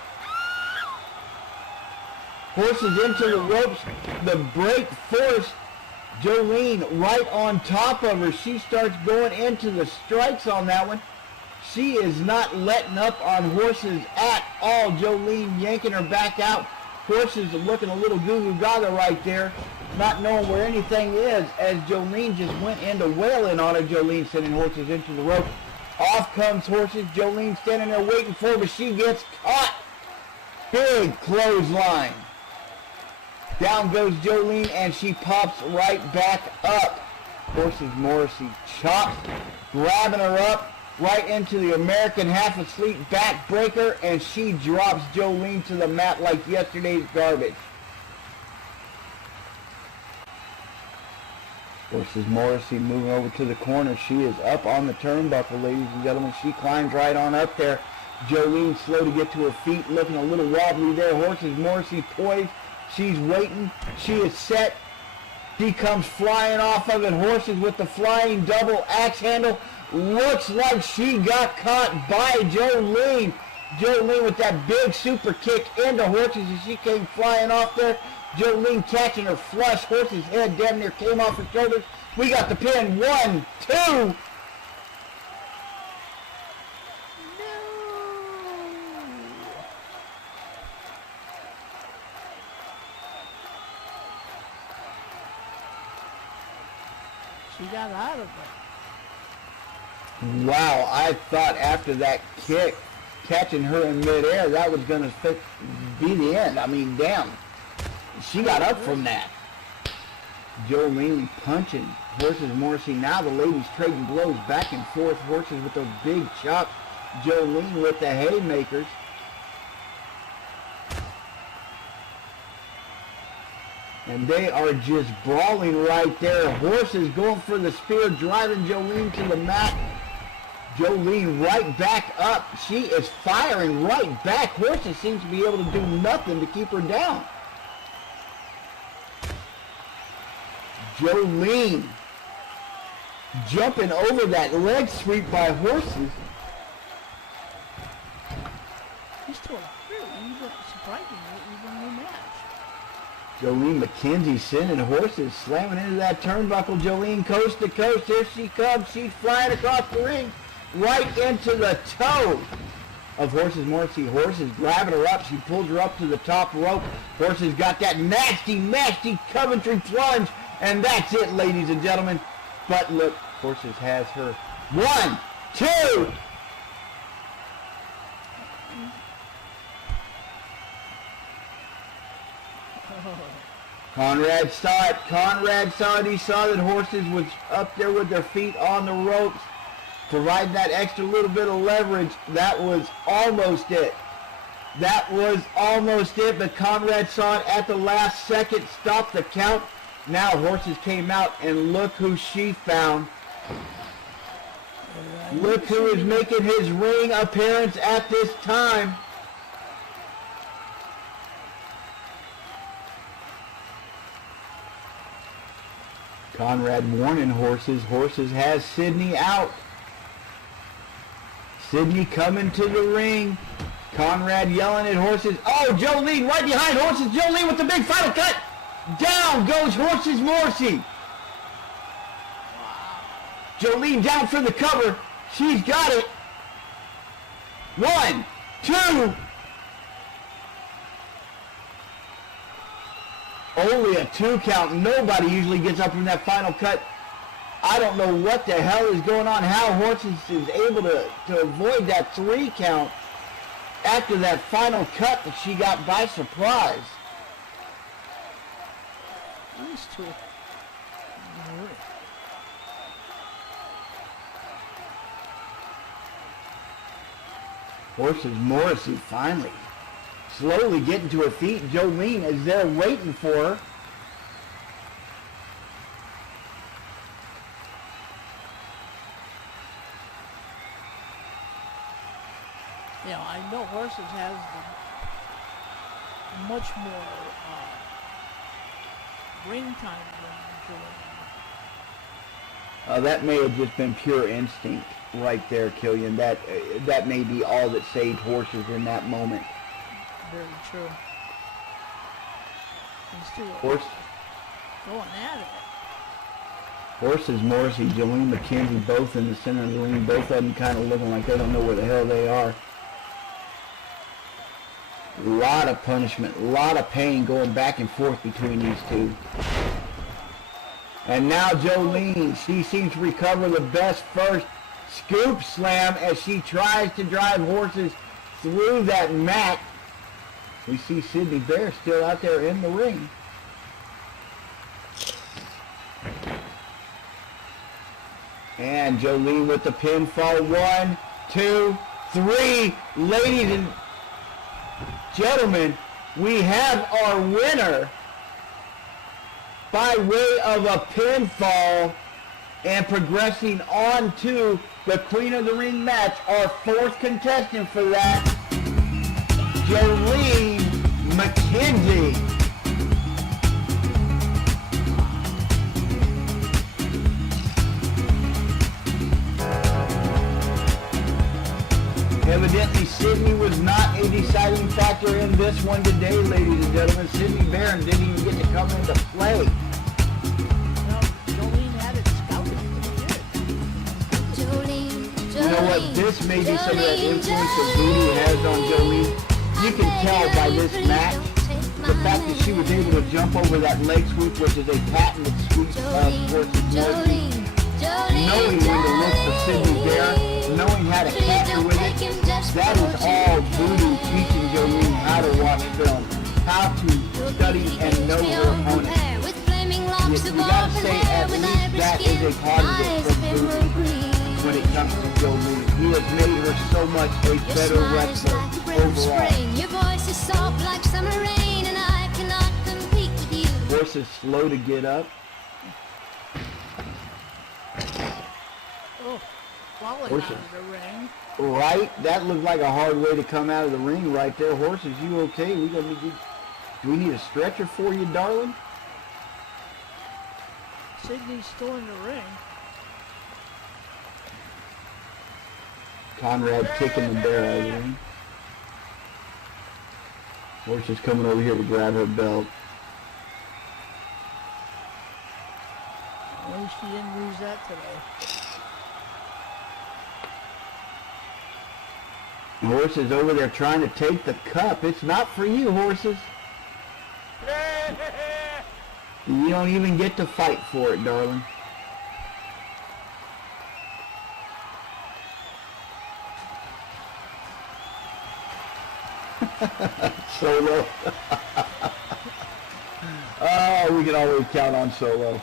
Horses into the ropes, the break force. Jolene right on top of her. She starts going into the strikes on that one. She is not letting up on Horses at all. Jolene yanking her back out. Horses are looking a little goo-goo gaga right there, not knowing where anything is, as Jolene just went into wailing on her. Jolene sending Horses into the rope. Off comes Horses. Jolene standing there waiting for her, but she gets caught. Big clothesline. Down goes Jolene, and she pops right back up. Horses Morrissey chops, grabbing her up right into the American half-asleep backbreaker, and she drops Jolene to the mat like yesterday's garbage. Horses Morrissey moving over to the corner. She is up on the turnbuckle, ladies and gentlemen. She climbs right on up there. Jolene slow to get to her feet, looking a little wobbly there. Horses Morrissey poised. She's waiting. She is set. She comes flying off of it. Horses with the flying double axe handle. Looks like she got caught by Jolene. Jolene with that big super kick into Horses as she came flying off there. Jolene catching her flush. Horses' head damn near came off her shoulders. We got the pin. 1, 2. She got out of it. Wow, I thought after that kick, catching her in midair, that was going to be the end. I mean, damn. She got up from that. Jolene punching Horses Morrissey. Now the ladies trading blows back and forth. Horses with those big chops. Jolene with the haymakers. And they are just brawling right there. Horses going for the spear, driving Jolene to the mat. Jolene right back up. She is firing right back. Horses seems to be able to do nothing to keep her down. Jolene jumping over that leg sweep by Horses. He's still really surprisingly evenly matched. Jolene McKenzie sending Horses slamming into that turnbuckle. Jolene coast to coast. Here she comes. She's flying across the ring right into the toe of Horses Morrissey. Horses grabbing her up. She pulls her up to the top rope. Horses got that nasty, nasty Coventry plunge. And that's it, ladies and gentlemen. But look, Horses has her. 1, 2. Conrad saw it. Conrad saw it. He saw that Horses was up there with their feet on the ropes, providing that extra little bit of leverage. That was almost it. That was almost it, but Conrad saw it at the last second, stopped the count. Now Horses came out, and look who she found. Look who is making his ring appearance at this time. Conrad warning Horses. Horses has Sydney out. Sydney coming to the ring. Conrad yelling at Horses. Oh, Jolene right behind Horses. Jolene with the big final cut. Down goes Horses Morrissey. Jolene down for the cover. She's got it. 1, 2. Only a 2 count. Nobody usually gets up from that final cut. I don't know what the hell is going on. How Horses is able to avoid that 3 count after that final cut that she got by surprise. These two. Horses Morrissey finally slowly getting to her feet. Jolene is there waiting for her. You know, I know Horses has the much more ring time than Jolene. That may have just been pure instinct right there, Killian. That may be all that saved Horses in that moment. Very true. These two are Horse, going at it. Horses Morrissey, Jolene McKenzie, both in the center of the ring. Both of them kind of looking like they don't know where the hell they are. A lot of punishment, a lot of pain going back and forth between these two. And now Jolene, she seems to recover the best first scoop slam as she tries to drive Horses through that mat. We see Sydney Bear still out there in the ring. And Jolene with the pinfall. 1, 2, 3. Ladies and gentlemen, we have our winner by way of a pinfall and progressing on to the Queen of the Ring match. Our 4th contestant for that, Jolene McKenzie. Evidently, Sydney was not a deciding factor in this one today, ladies and gentlemen. Sydney Barron didn't even get to come into play. Well, Jolene had it scouted pretty good. You know what? This may be some of that influence that Booty has on Jolene. You can tell by this match, the fact that she was able to jump over that leg sweep, which is a patented sweep of Horses Morrissey. Knowing when to look for Sydney Bear, knowing how to capture with it, that is all Voodoo teaching Jolene how to watch film, how to study and know her opponent. You gotta say at least that is a positive from Voodoo when it comes to Jolene. He has made her so much a better wrestler overall. Your voice is soft like summer rain, and I cannot compete with you. Horse is slow to get up. Oh, falling Horses. out of the ring. Right? That looked like a hard way to come out of the ring right there. Horses, you okay? Do we need a stretcher for you, darling? Sydney's still in the ring. Conrad kicking the bear out of the ring. Horses coming over here to grab her belt. At least she didn't lose that today. Horses over there trying to take the cup. It's not for you, Horses. You don't even get to fight for it, darling. Solo. Oh, we can always count on Solo.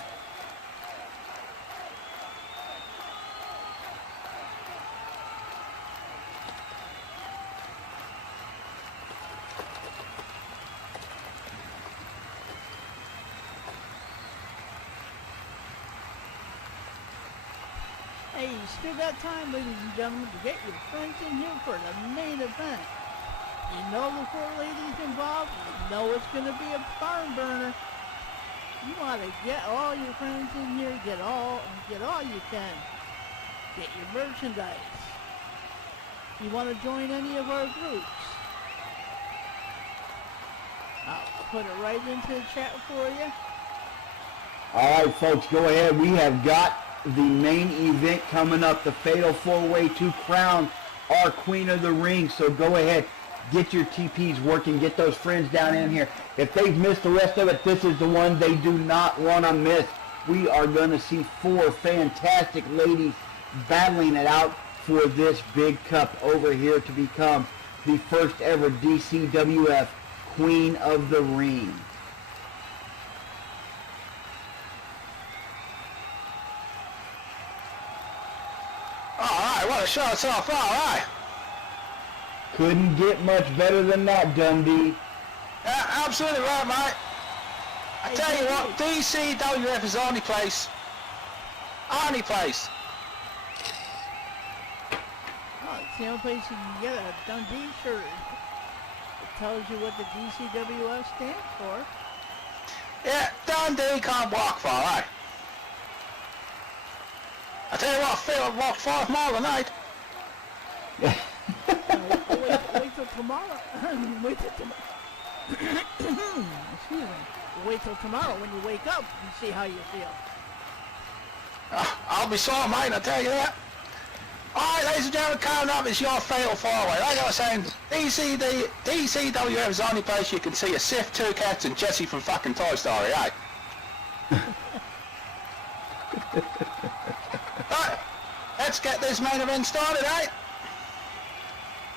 Hey, you still got time, ladies and gentlemen, to get your friends in here for the main event. You know the 4 ladies involved. You know it's going to be a barn burner. You want to get all your friends in here, get all you can. Get your merchandise. You want to join any of our groups? I'll put it right into the chat for you. All right, folks, go ahead. We have got the main event coming up, the Fatal 4-Way to crown our Queen of the Ring. So go ahead, get your TPs working, get those friends down in here. If they've missed the rest of it, this is the one they do not want to miss. We are going to see 4 fantastic ladies battling it out for this big cup over here to become the first ever DCWF Queen of the Ring. Alright, what a shot so far, alright. Couldn't get much better than that, Dundee. Yeah, absolutely right, mate. I tell you what, DCWF is the only place. Only place. Oh, it's the only place you can get a Dundee shirt. It tells you what the DCWF stands for. Yeah, Dundee can't walk far, right? I tell you what, I feel I've walked 5 miles a night. Wait till tomorrow. Wait till tomorrow. Excuse me. Wait till tomorrow when you wake up and see how you feel. I'll be sore, mate, I tell you that. Alright, ladies and gentlemen, coming up is your Fatal 4-Way. Like I was saying, DCWF is the only place you can see a Sif, 2 Cats, and Jessie from fucking Toy Story, eh? Right, let's get this main event started, eh?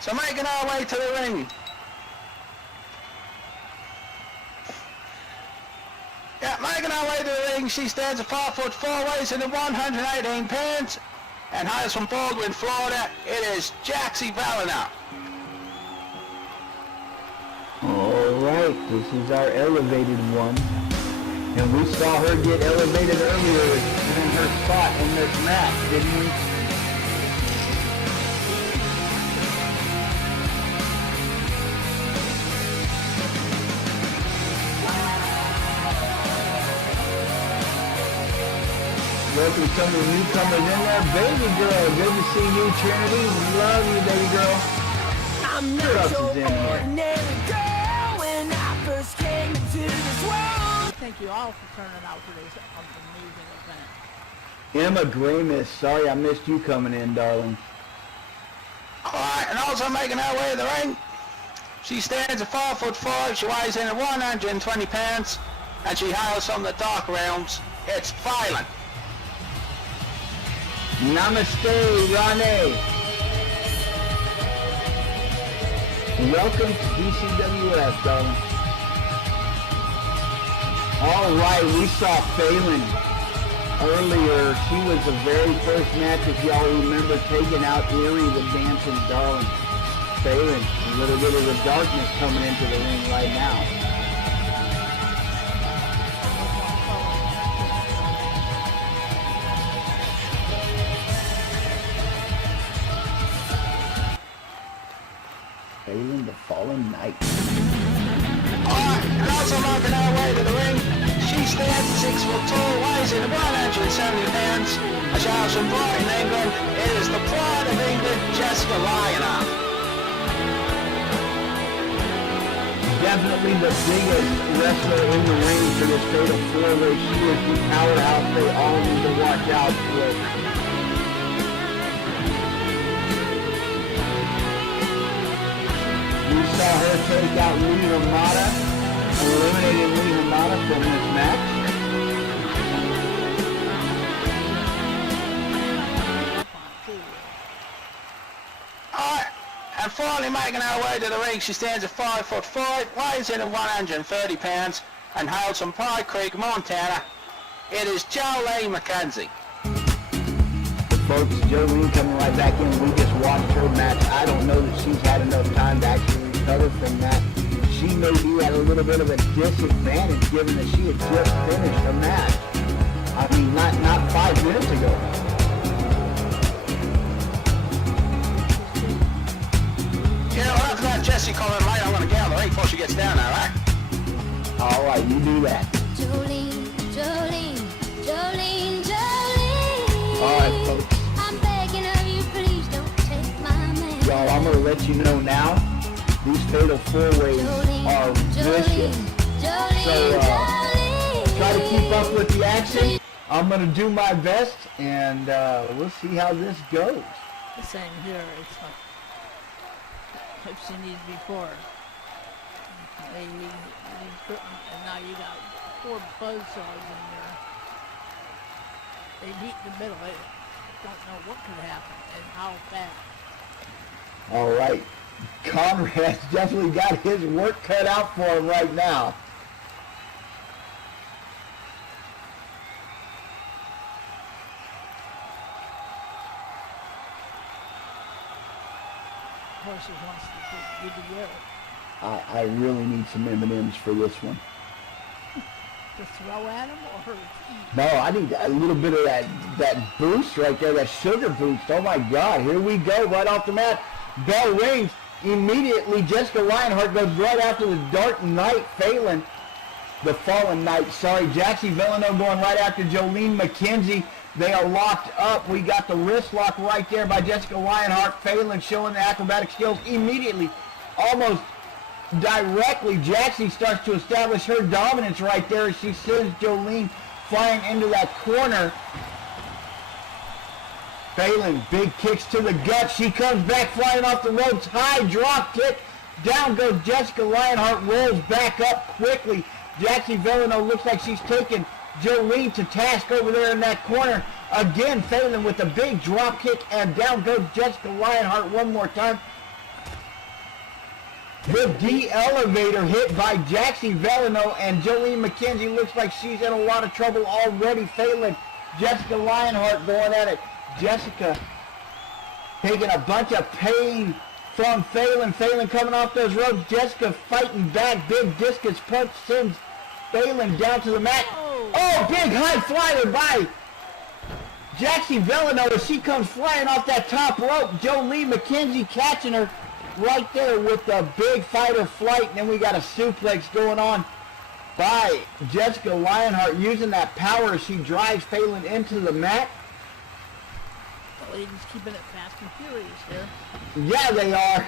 So making our way to the ring. Yeah, making our way to the ring, she stands at 5 foot 4 ways and 118 pounds, and hails from Baldwin, Florida. It is Jaxie Valina. All right, this is our elevated one. And we saw her get elevated earlier in her spot in this match, didn't we? Welcome some of the newcomers in there. Baby girl, good to see you, Trinity. Love you, baby girl. I'm Who not else your is in here? ordinary girl when I first came into this world. Thank you all for turning out for this amazing event. Emma Gramus, sorry I missed you coming in, darling. Alright, and also making her way to the ring. She stands at 5 foot 5, she weighs in at 120 pounds, and she hails from the dark realms. It's Violent. Namaste, Rane. Welcome to DCWF, darling. All right, we saw Phelan earlier. She was the very first match, if y'all remember, taking out Erie, the dancing darling. Phelan, a little bit of the darkness coming into the ring right now. 4'2", weighs in at 170 pounds. She hails from Brighton, England. It is the pride of England, Jessica Lionheart. Definitely the biggest wrestler in the ring for this fatal four-way. She is the powerhouse they all need to watch out for. We saw her take out Lee Ramada, eliminating Lee Ramada from this match. And finally making her way to the ring, she stands at 5'5", weighs in at 130 pounds, and hails from Pie Creek, Montana. It is Jolene McKenzie. Folks, Jolene coming right back in. We just watched her match. I don't know that she's had enough time to actually recover from that. She may be at a little bit of a disadvantage given that she had just finished a match. I mean, not 5 minutes ago. Yeah, well, after that Jessie comment later, I'm going to get out of the ring before she gets down there, right? All right, you do that. Jolene, Jolene, Jolene, Jolene. All right, folks. I'm begging of you, please don't take my man. Y'all, I'm going to let you know now, these fatal four-ways are vicious. So, try to keep up with the action. I'm going to do my best, and we'll see how this goes. The same here. It's like I've seen these before. And now you got 4 buzzsaws in there. They meet in the middle. I don't know what could happen and how fast. All right. Conrad's definitely got his work cut out for him right now. Horses wants to be together. I really need some M&Ms for this one. To throw at him or to eat? No, I need a little bit of that boost right there, that sugar boost. Oh my God, here we go, right off the mat. Bell rings. Immediately, Jessica Lionheart goes right after the Dark Knight, Phelan. The Fallen Knight, sorry. Jaxie Villano going right after Jolene McKenzie. They are locked up. We got the wrist lock right there by Jessica Lionheart. Phelan showing the acrobatic skills immediately. Almost directly, Jaxie starts to establish her dominance right there as she sends Jolene flying into that corner. Phelan, big kicks to the gut. She comes back flying off the ropes. High drop kick. Down goes Jessica Lionheart. Rolls back up quickly. Jaxie Villano looks like she's taking Jolene to task over there in that corner. Again, Phelan with a big drop kick, and down goes Jessica Lionheart one more time. The D-elevator hit by Jaxie Villano, and Jolene McKenzie looks like she's in a lot of trouble already. Phelan, Jessica Lionheart going at it. Jessica taking a bunch of pain from Phelan. Phelan coming off those ropes. Jessica fighting back. Big discus punch sends Phelan down to the mat. Oh, big high flyer by Jaxie Villano as she comes flying off that top rope. Jolene McKenzie catching her right there with the big fighter flight. And then we got a suplex going on by Jessica Lionheart using that power as she drives Phelan into the mat. The ladies keeping it fast and furious here. Yeah, they are.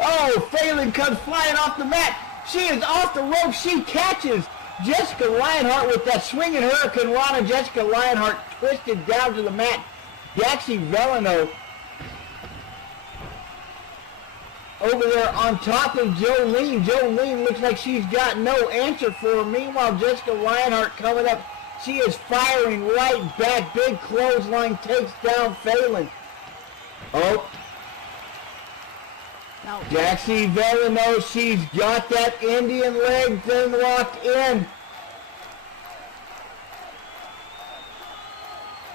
Oh, Phelan comes flying off the mat. She is off the rope. She catches Jessica Lionheart with that swinging Hurricane Rana. Jessica Lionheart twisted down to the mat. Jaxie Villano over there on top of Jolene. Jolene looks like she's got no answer for her. Meanwhile, Jessica Lionheart coming up. She is firing right back. Big clothesline takes down Phelan. Oh. Now, Jaxie Villano, she's got that Indian leg thing locked in.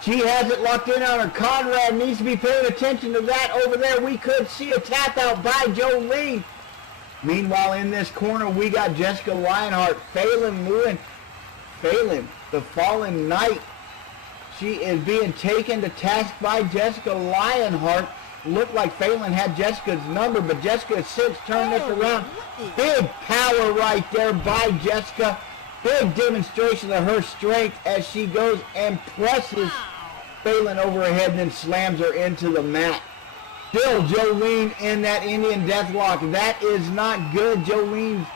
She has it locked in on her. Conrad needs to be paying attention to that over there. We could see a tap out by Jolene. Meanwhile, in this corner, we got Jessica Lionheart. Phelan moving. Phelan, the Fallen Knight. She is being taken to task by Jessica Lionheart. Looked like Phelan had Jessica's number, but Jessica has since turned this around. Big power right there by Jessica. Big demonstration of her strength as she goes and presses Phelan over her head and then slams her into the mat. Still Jolene in that Indian deathlock. That is not good. Jolene's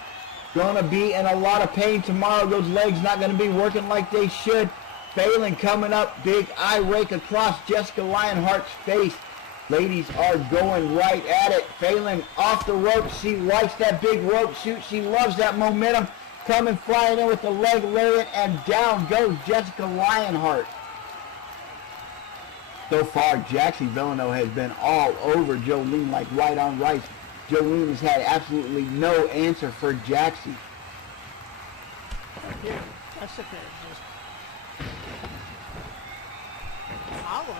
gonna be in a lot of pain tomorrow. Those legs not gonna be working like they should. Phelan coming up, big eye rake across Jessica Lionheart's face. Ladies are going right at it. Phelan off the rope. She likes that big rope shoot. She loves that momentum. Coming flying in with the leg lariat, and down goes Jessica Lionheart. So far, Jaxie Villano has been all over Jolene like white on rice. Jolene has had absolutely no answer for Jaxie. Here, Jessica is just hollering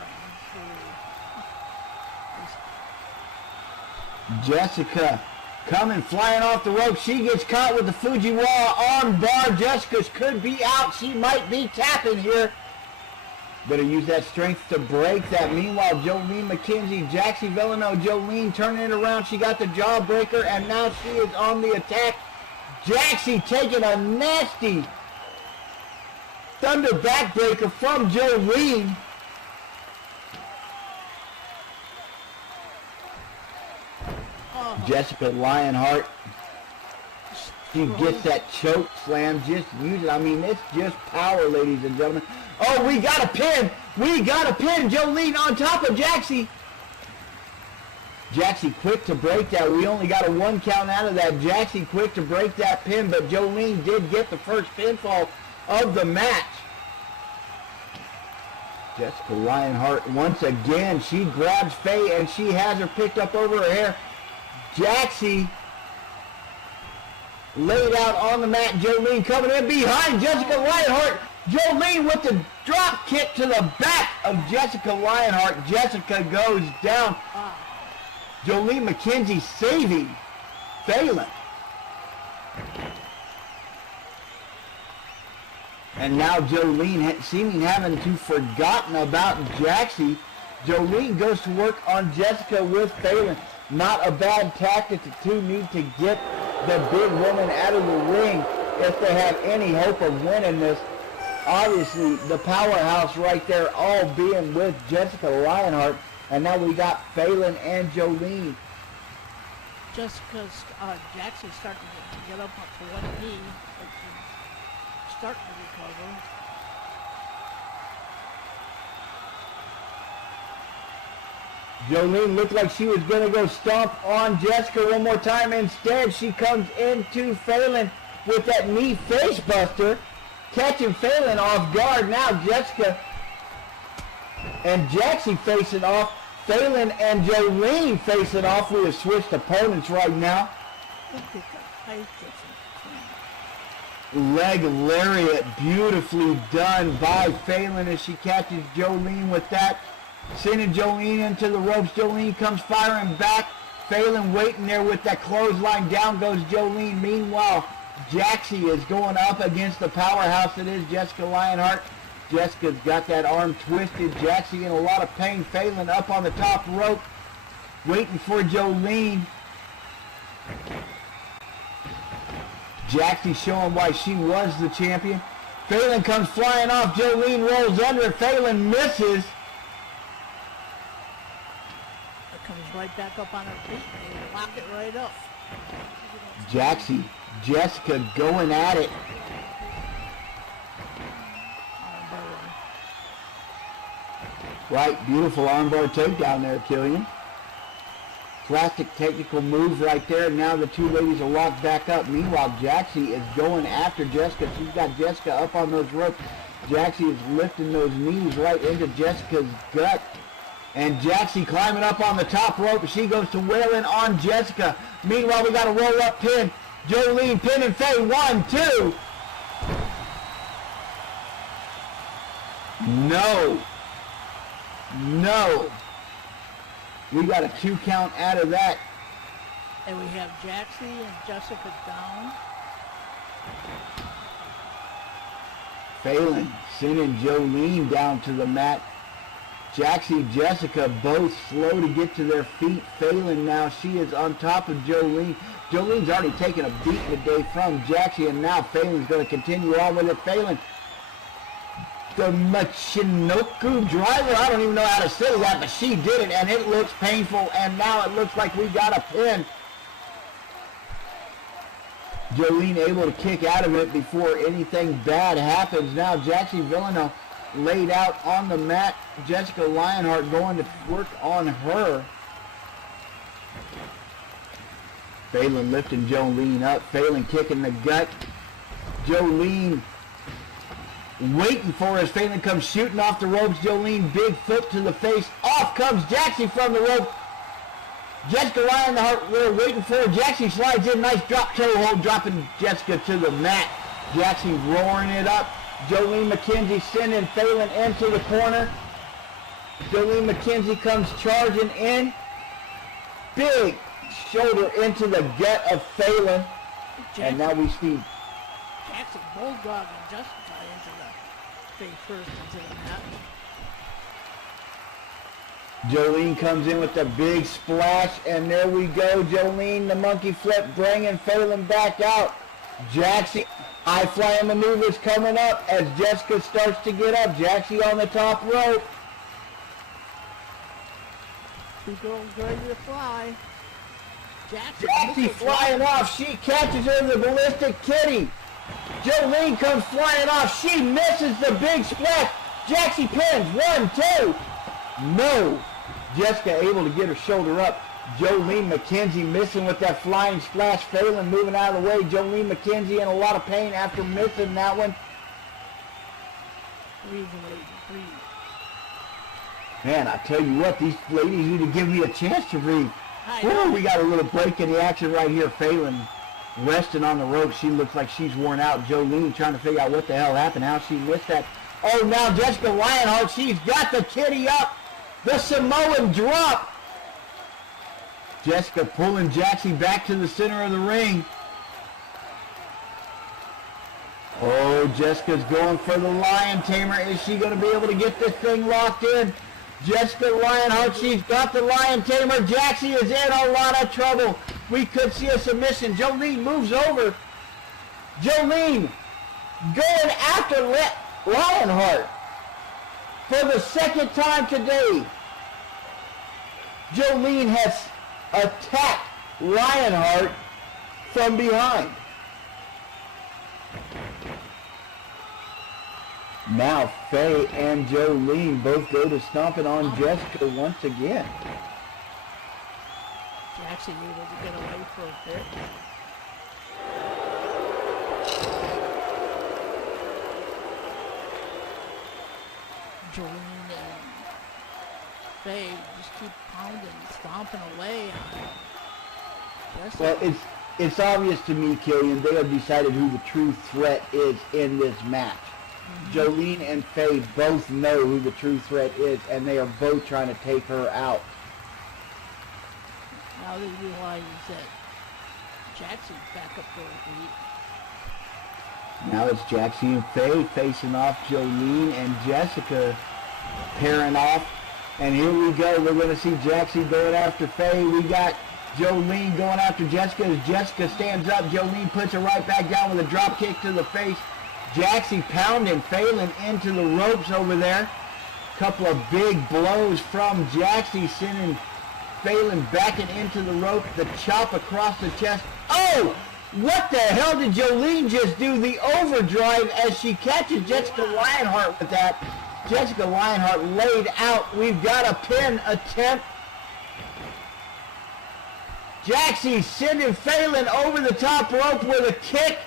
through. Jessica coming flying off the rope. She gets caught with the Fujiwara arm bar. Jessica's could be out. She might be tapping here. Better use that strength to break that. Meanwhile, Jolene McKenzie, Jaxie Villano, Jolene turning it around. She got the jawbreaker, and now she is on the attack. Jaxie taking a nasty thunder backbreaker from Jolene. Jessica Lionheart, she gets that choke slam. Just use it. I mean, it's just power, ladies and gentlemen. Oh, we got a pin. We got a pin. Jolene on top of Jaxie. Jaxie quick to break that. We only got a 1 count out of that. Jaxie quick to break that pin, but Jolene did get the first pinfall of the match. Jessica Lionheart once again. She grabs Faye and she has her picked up over her hair. Jaxie laid out on the mat. Jolene coming in behind Jessica Lionheart. Jolene with the drop kick to the back of Jessica Lionheart. Jessica goes down. Jolene McKenzie saving Phelan. And now Jolene seeming having to forgotten about Jaxie. Jolene goes to work on Jessica with Phelan. Not a bad tactic. The two need to get the big woman out of the ring if they have any hope of winning this. Obviously, the powerhouse right there all being with Jessica Lionheart. And now we got Phelan and Jolene. Jaxie's starting to get up to one knee, but she's starting to recover. Jolene looked like she was going to go stomp on Jessica one more time. Instead, she comes into Phelan with that knee face buster, catching Phelan off guard. Now Jessica and Jaxie facing off. Phelan and Jolene facing off. We have switched opponents right now. Look at the height difference. Leg lariat beautifully done by Phelan as she catches Jolene with that. Sending Jolene into the ropes. Jolene comes firing back. Phelan waiting there with that clothesline. Down goes Jolene. Meanwhile, Jaxie is going up against the powerhouse that is Jessica Lionheart. Jessica's got that arm twisted. Jaxie in a lot of pain. Phelan up on the top rope, waiting for Jolene. Jaxie showing why she was the champion. Phelan comes flying off. Jolene rolls under. Phelan misses. Comes right back up on her feet and lock it right up. Jaxie, Jessica going at it. Right, beautiful armbar takedown there, Killian. Classic technical move right there. Now the two ladies are locked back up. Meanwhile, Jaxie is going after Jessica. She's got Jessica up on those ropes. Jaxie is lifting those knees right into Jessica's gut. And Jaxie climbing up on the top rope. She goes to wailing on Jessica. Meanwhile, we got a roll-up pin. Jolene pinning Faye. 1, 2. No. No. We got a 2 count out of that. And we have Jaxie and Jessica down. Phelan sending Jolene down to the mat. Jaxie, Jessica, both slow to get to their feet. Phelan now, she is on top of Jolene. Jolene's already taken a beat today from Jaxie, and now Phelan's going to continue on with it. Phelan, the Michinoku driver, I don't even know how to say that, but she did it, and it looks painful, and now it looks like we got a pin. Jolene able to kick out of it before anything bad happens. Now Jaxie Villano laid out on the mat. Jessica Lionheart going to work on her. Phelan lifting Jolene up. Phelan kicking the gut. Jolene waiting for us. Phelan comes shooting off the ropes. Jolene, big foot to the face. Off comes Jaxie from the rope. Jessica Lionheart, we're waiting for her. Jaxie slides in. Nice drop toe hold, dropping Jessica to the mat. Jaxie roaring it up. Jolene McKenzie sending Phelan into the corner. Jolene McKenzie comes charging in. Big shoulder into the gut of Phelan. And now we see Jackson bulldogging Jessica into the face first into the mat. Jolene comes in with a big splash, and there we go. Jolene, the monkey flip, bringing Phelan back out. Jaxie, high-flying maneuvers coming up as Jessica starts to get up. Jaxie on the top rope. Two girls ready to fly. Jaxie flying off. She catches her in the ballistic kitty. Jolene comes flying off. She misses the big splash. Jaxie pins. 1, 2. No. Jessica able to get her shoulder up. Jolene McKenzie missing with that flying splash. Phelan moving out of the way. Jolene McKenzie in a lot of pain after missing that one. Breathe, lady, breathe. Man, I tell you what, these ladies need to give me a chance to breathe. Woo, we got a little break in the action right here. Phelan resting on the rope. She looks like she's worn out. Jolene trying to figure out what the hell happened, how she missed that. Oh, now Jessica Lionheart, she's got the kitty up. The Samoan drop. Jessica pulling Jaxie back to the center of the ring. Oh, Jessica's going for the Lion Tamer. Is she going to be able to get this thing locked in? Jessica Lionheart, she's got the Lion Tamer. Jaxie is in a lot of trouble. We could see a submission. Jolene moves over. Jolene going after Lionheart for the second time today. Jolene has attacked Lionheart from behind. Now Faye and Jolene both go to stomping on Jessica once again. Jackson able to get away for a bit. Jolene and Faye just keep pounding, stomping away on Jessica. Well, it's obvious to me, Killian, they have decided who the true threat is in this match. Jolene and Faye both know who the true threat is, and they are both trying to take her out. Now they realize that Jackson's back up to her feet. Now it's Jaxie and Faye facing off. Jolene and Jessica pairing off. And here we go. We're going to see Jaxie going after Faye. We got Jolene going after Jessica. As Jessica stands up, Jolene puts her right back down with a drop kick to the face. Jaxie pounding Phelan into the ropes over there. Couple of big blows from Jaxie, sending Phelan backing into the rope. The chop across the chest. Oh! What the hell did Jolene just do? The overdrive as she catches Jessica Lionheart with that. Jessica Lionheart laid out. We've got a pin attempt. Jaxie sending Phelan over the top rope with a kick.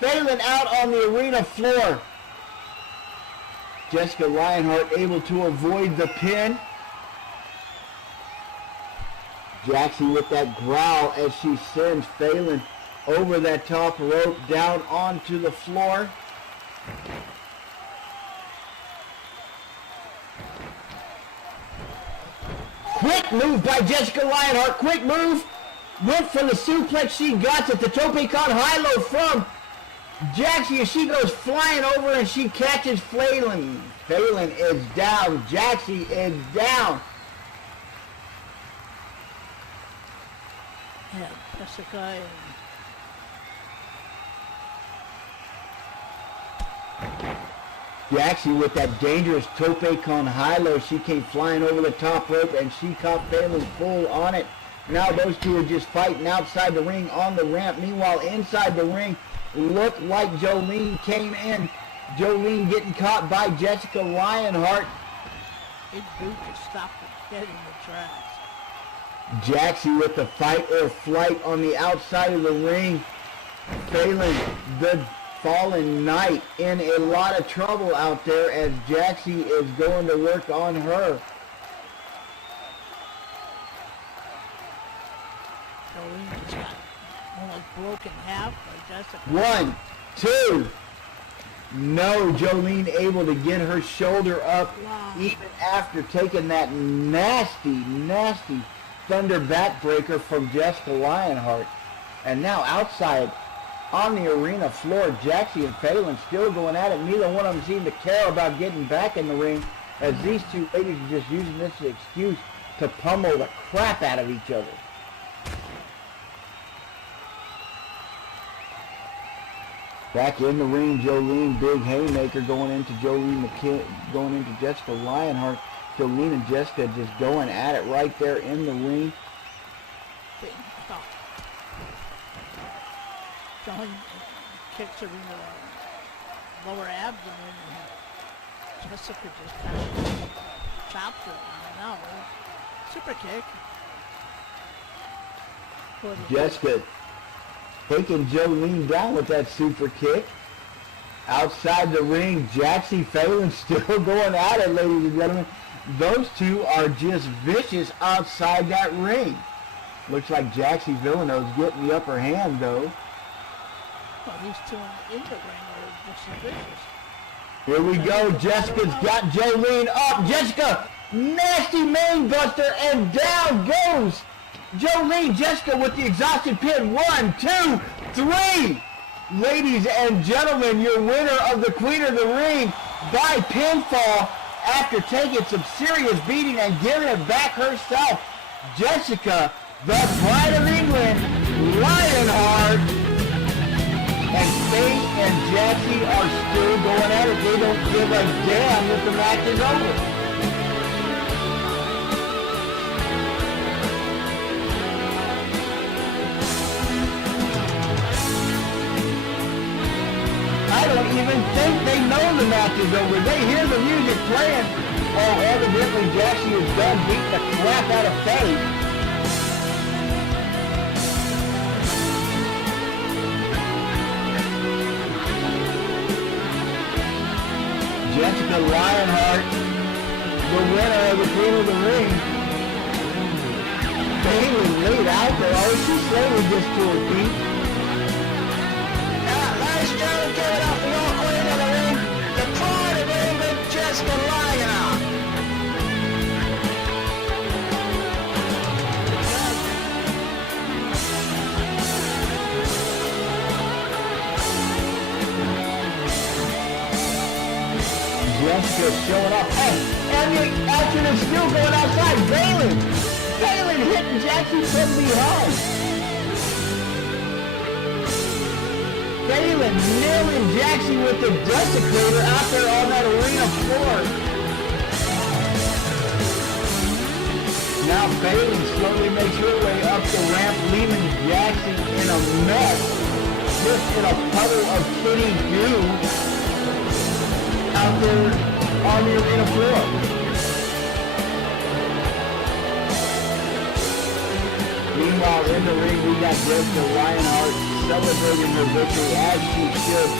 Phelan out on the arena floor. Jessica Lionheart able to avoid the pin. Jaxie with that growl as she sends Phelan over that top rope down onto the floor. Quick move by Jessica Lionheart. Quick move. Went for the suplex. She got it. The Tope Con high-low from Jaxie, she goes flying over and she catches Phelan. Phelan is down. Jaxie is down. Yeah, Jessica and Jaxie with that dangerous tope con high-low. She came flying over the top rope and she caught Phelan full on it. Now those two are just fighting outside the ring on the ramp. Meanwhile, inside the ring, looked like Jolene came in. Jolene getting caught by Jessica Lionheart. big boot to stop it dead in the tracks. Jaxie with the fight or flight on the outside of the ring. Phelan, the fallen knight, in a lot of trouble out there as Jaxie is going to work on her. Jolene just got almost broken half by Jessica. 1, 2. No, Jolene able to get her shoulder up Wow. even after taking that nasty thunder backbreaker from Jessica Lionheart. And now outside on the arena floor, Jaxie and Phelan still going at it. Neither one of them seem to care about getting back in the ring, as these two ladies are just using this as an excuse to pummel the crap out of each other. Back in the ring, Jolene, big haymaker going into going into Jessica Lionheart. Jolene and Jessica just going at it right there in the ring. Big pop. Jolene kicks her in the lower abdomen, and Jessica just kind of chopped her. Now, super kick. Jessica taking Jolene down with that super kick. Outside the ring, Jaxie, Phelan still going at it, ladies and gentlemen. Those two are just vicious outside that ring. Looks like Jaxie Villano's getting the upper hand, though. Well, these two in the ring are just as vicious. Here we go. Jessica's got Jolene up. Jessica, nasty main buster, and down goes Jolene. Jessica with the exhausted pin. 1, 2, 3. Ladies and gentlemen, your winner of the Queen of the Ring by pinfall after taking some serious beating and giving it back herself, Jessica, the Pride of England, Lionheart. And Faith and Jaxie are still going at it. They don't give a damn if the match is over. I don't even think they know the match is over. They hear the music playing. Oh, evidently Jaxie is done beating the crap out of Faith. Jessica Lionheart, the winner of the Queen of the Ring. Phelan laid out there. Oh, she slowly gets to her feet. Ladies and gentlemen, give it up for your Queen of the Ring, the Pride of England, Jessica Lionheart. Jessica showing up. And the action is still going outside. Phelan hitting Jaxie from behind. Phelan nailing Jaxie with the desecrator out there on that arena floor. Now Phelan slowly makes her way up the ramp, leaving Jaxie in a mess. Just in a puddle of kitty goo out there on the arena floor. Meanwhile, in the ring, we got Jessica Lionheart celebrating her victory as she should.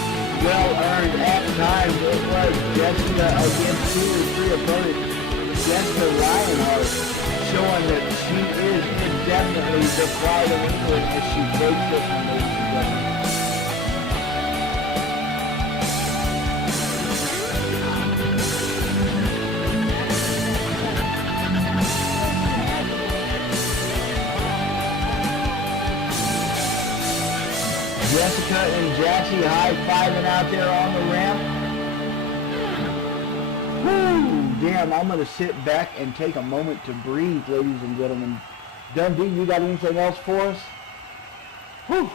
Well earned at times. It was Jessica against 2 or 3 opponents. Jessica Lionheart showing that she is indefinitely the Pride of England as she takes this one, ladies and gentlemen. Jessica and Jassy high-fiving out there on the ramp. Whew, damn, I'm going to sit back and take a moment to breathe, ladies and gentlemen. Dundee, you got anything else for us? Whew.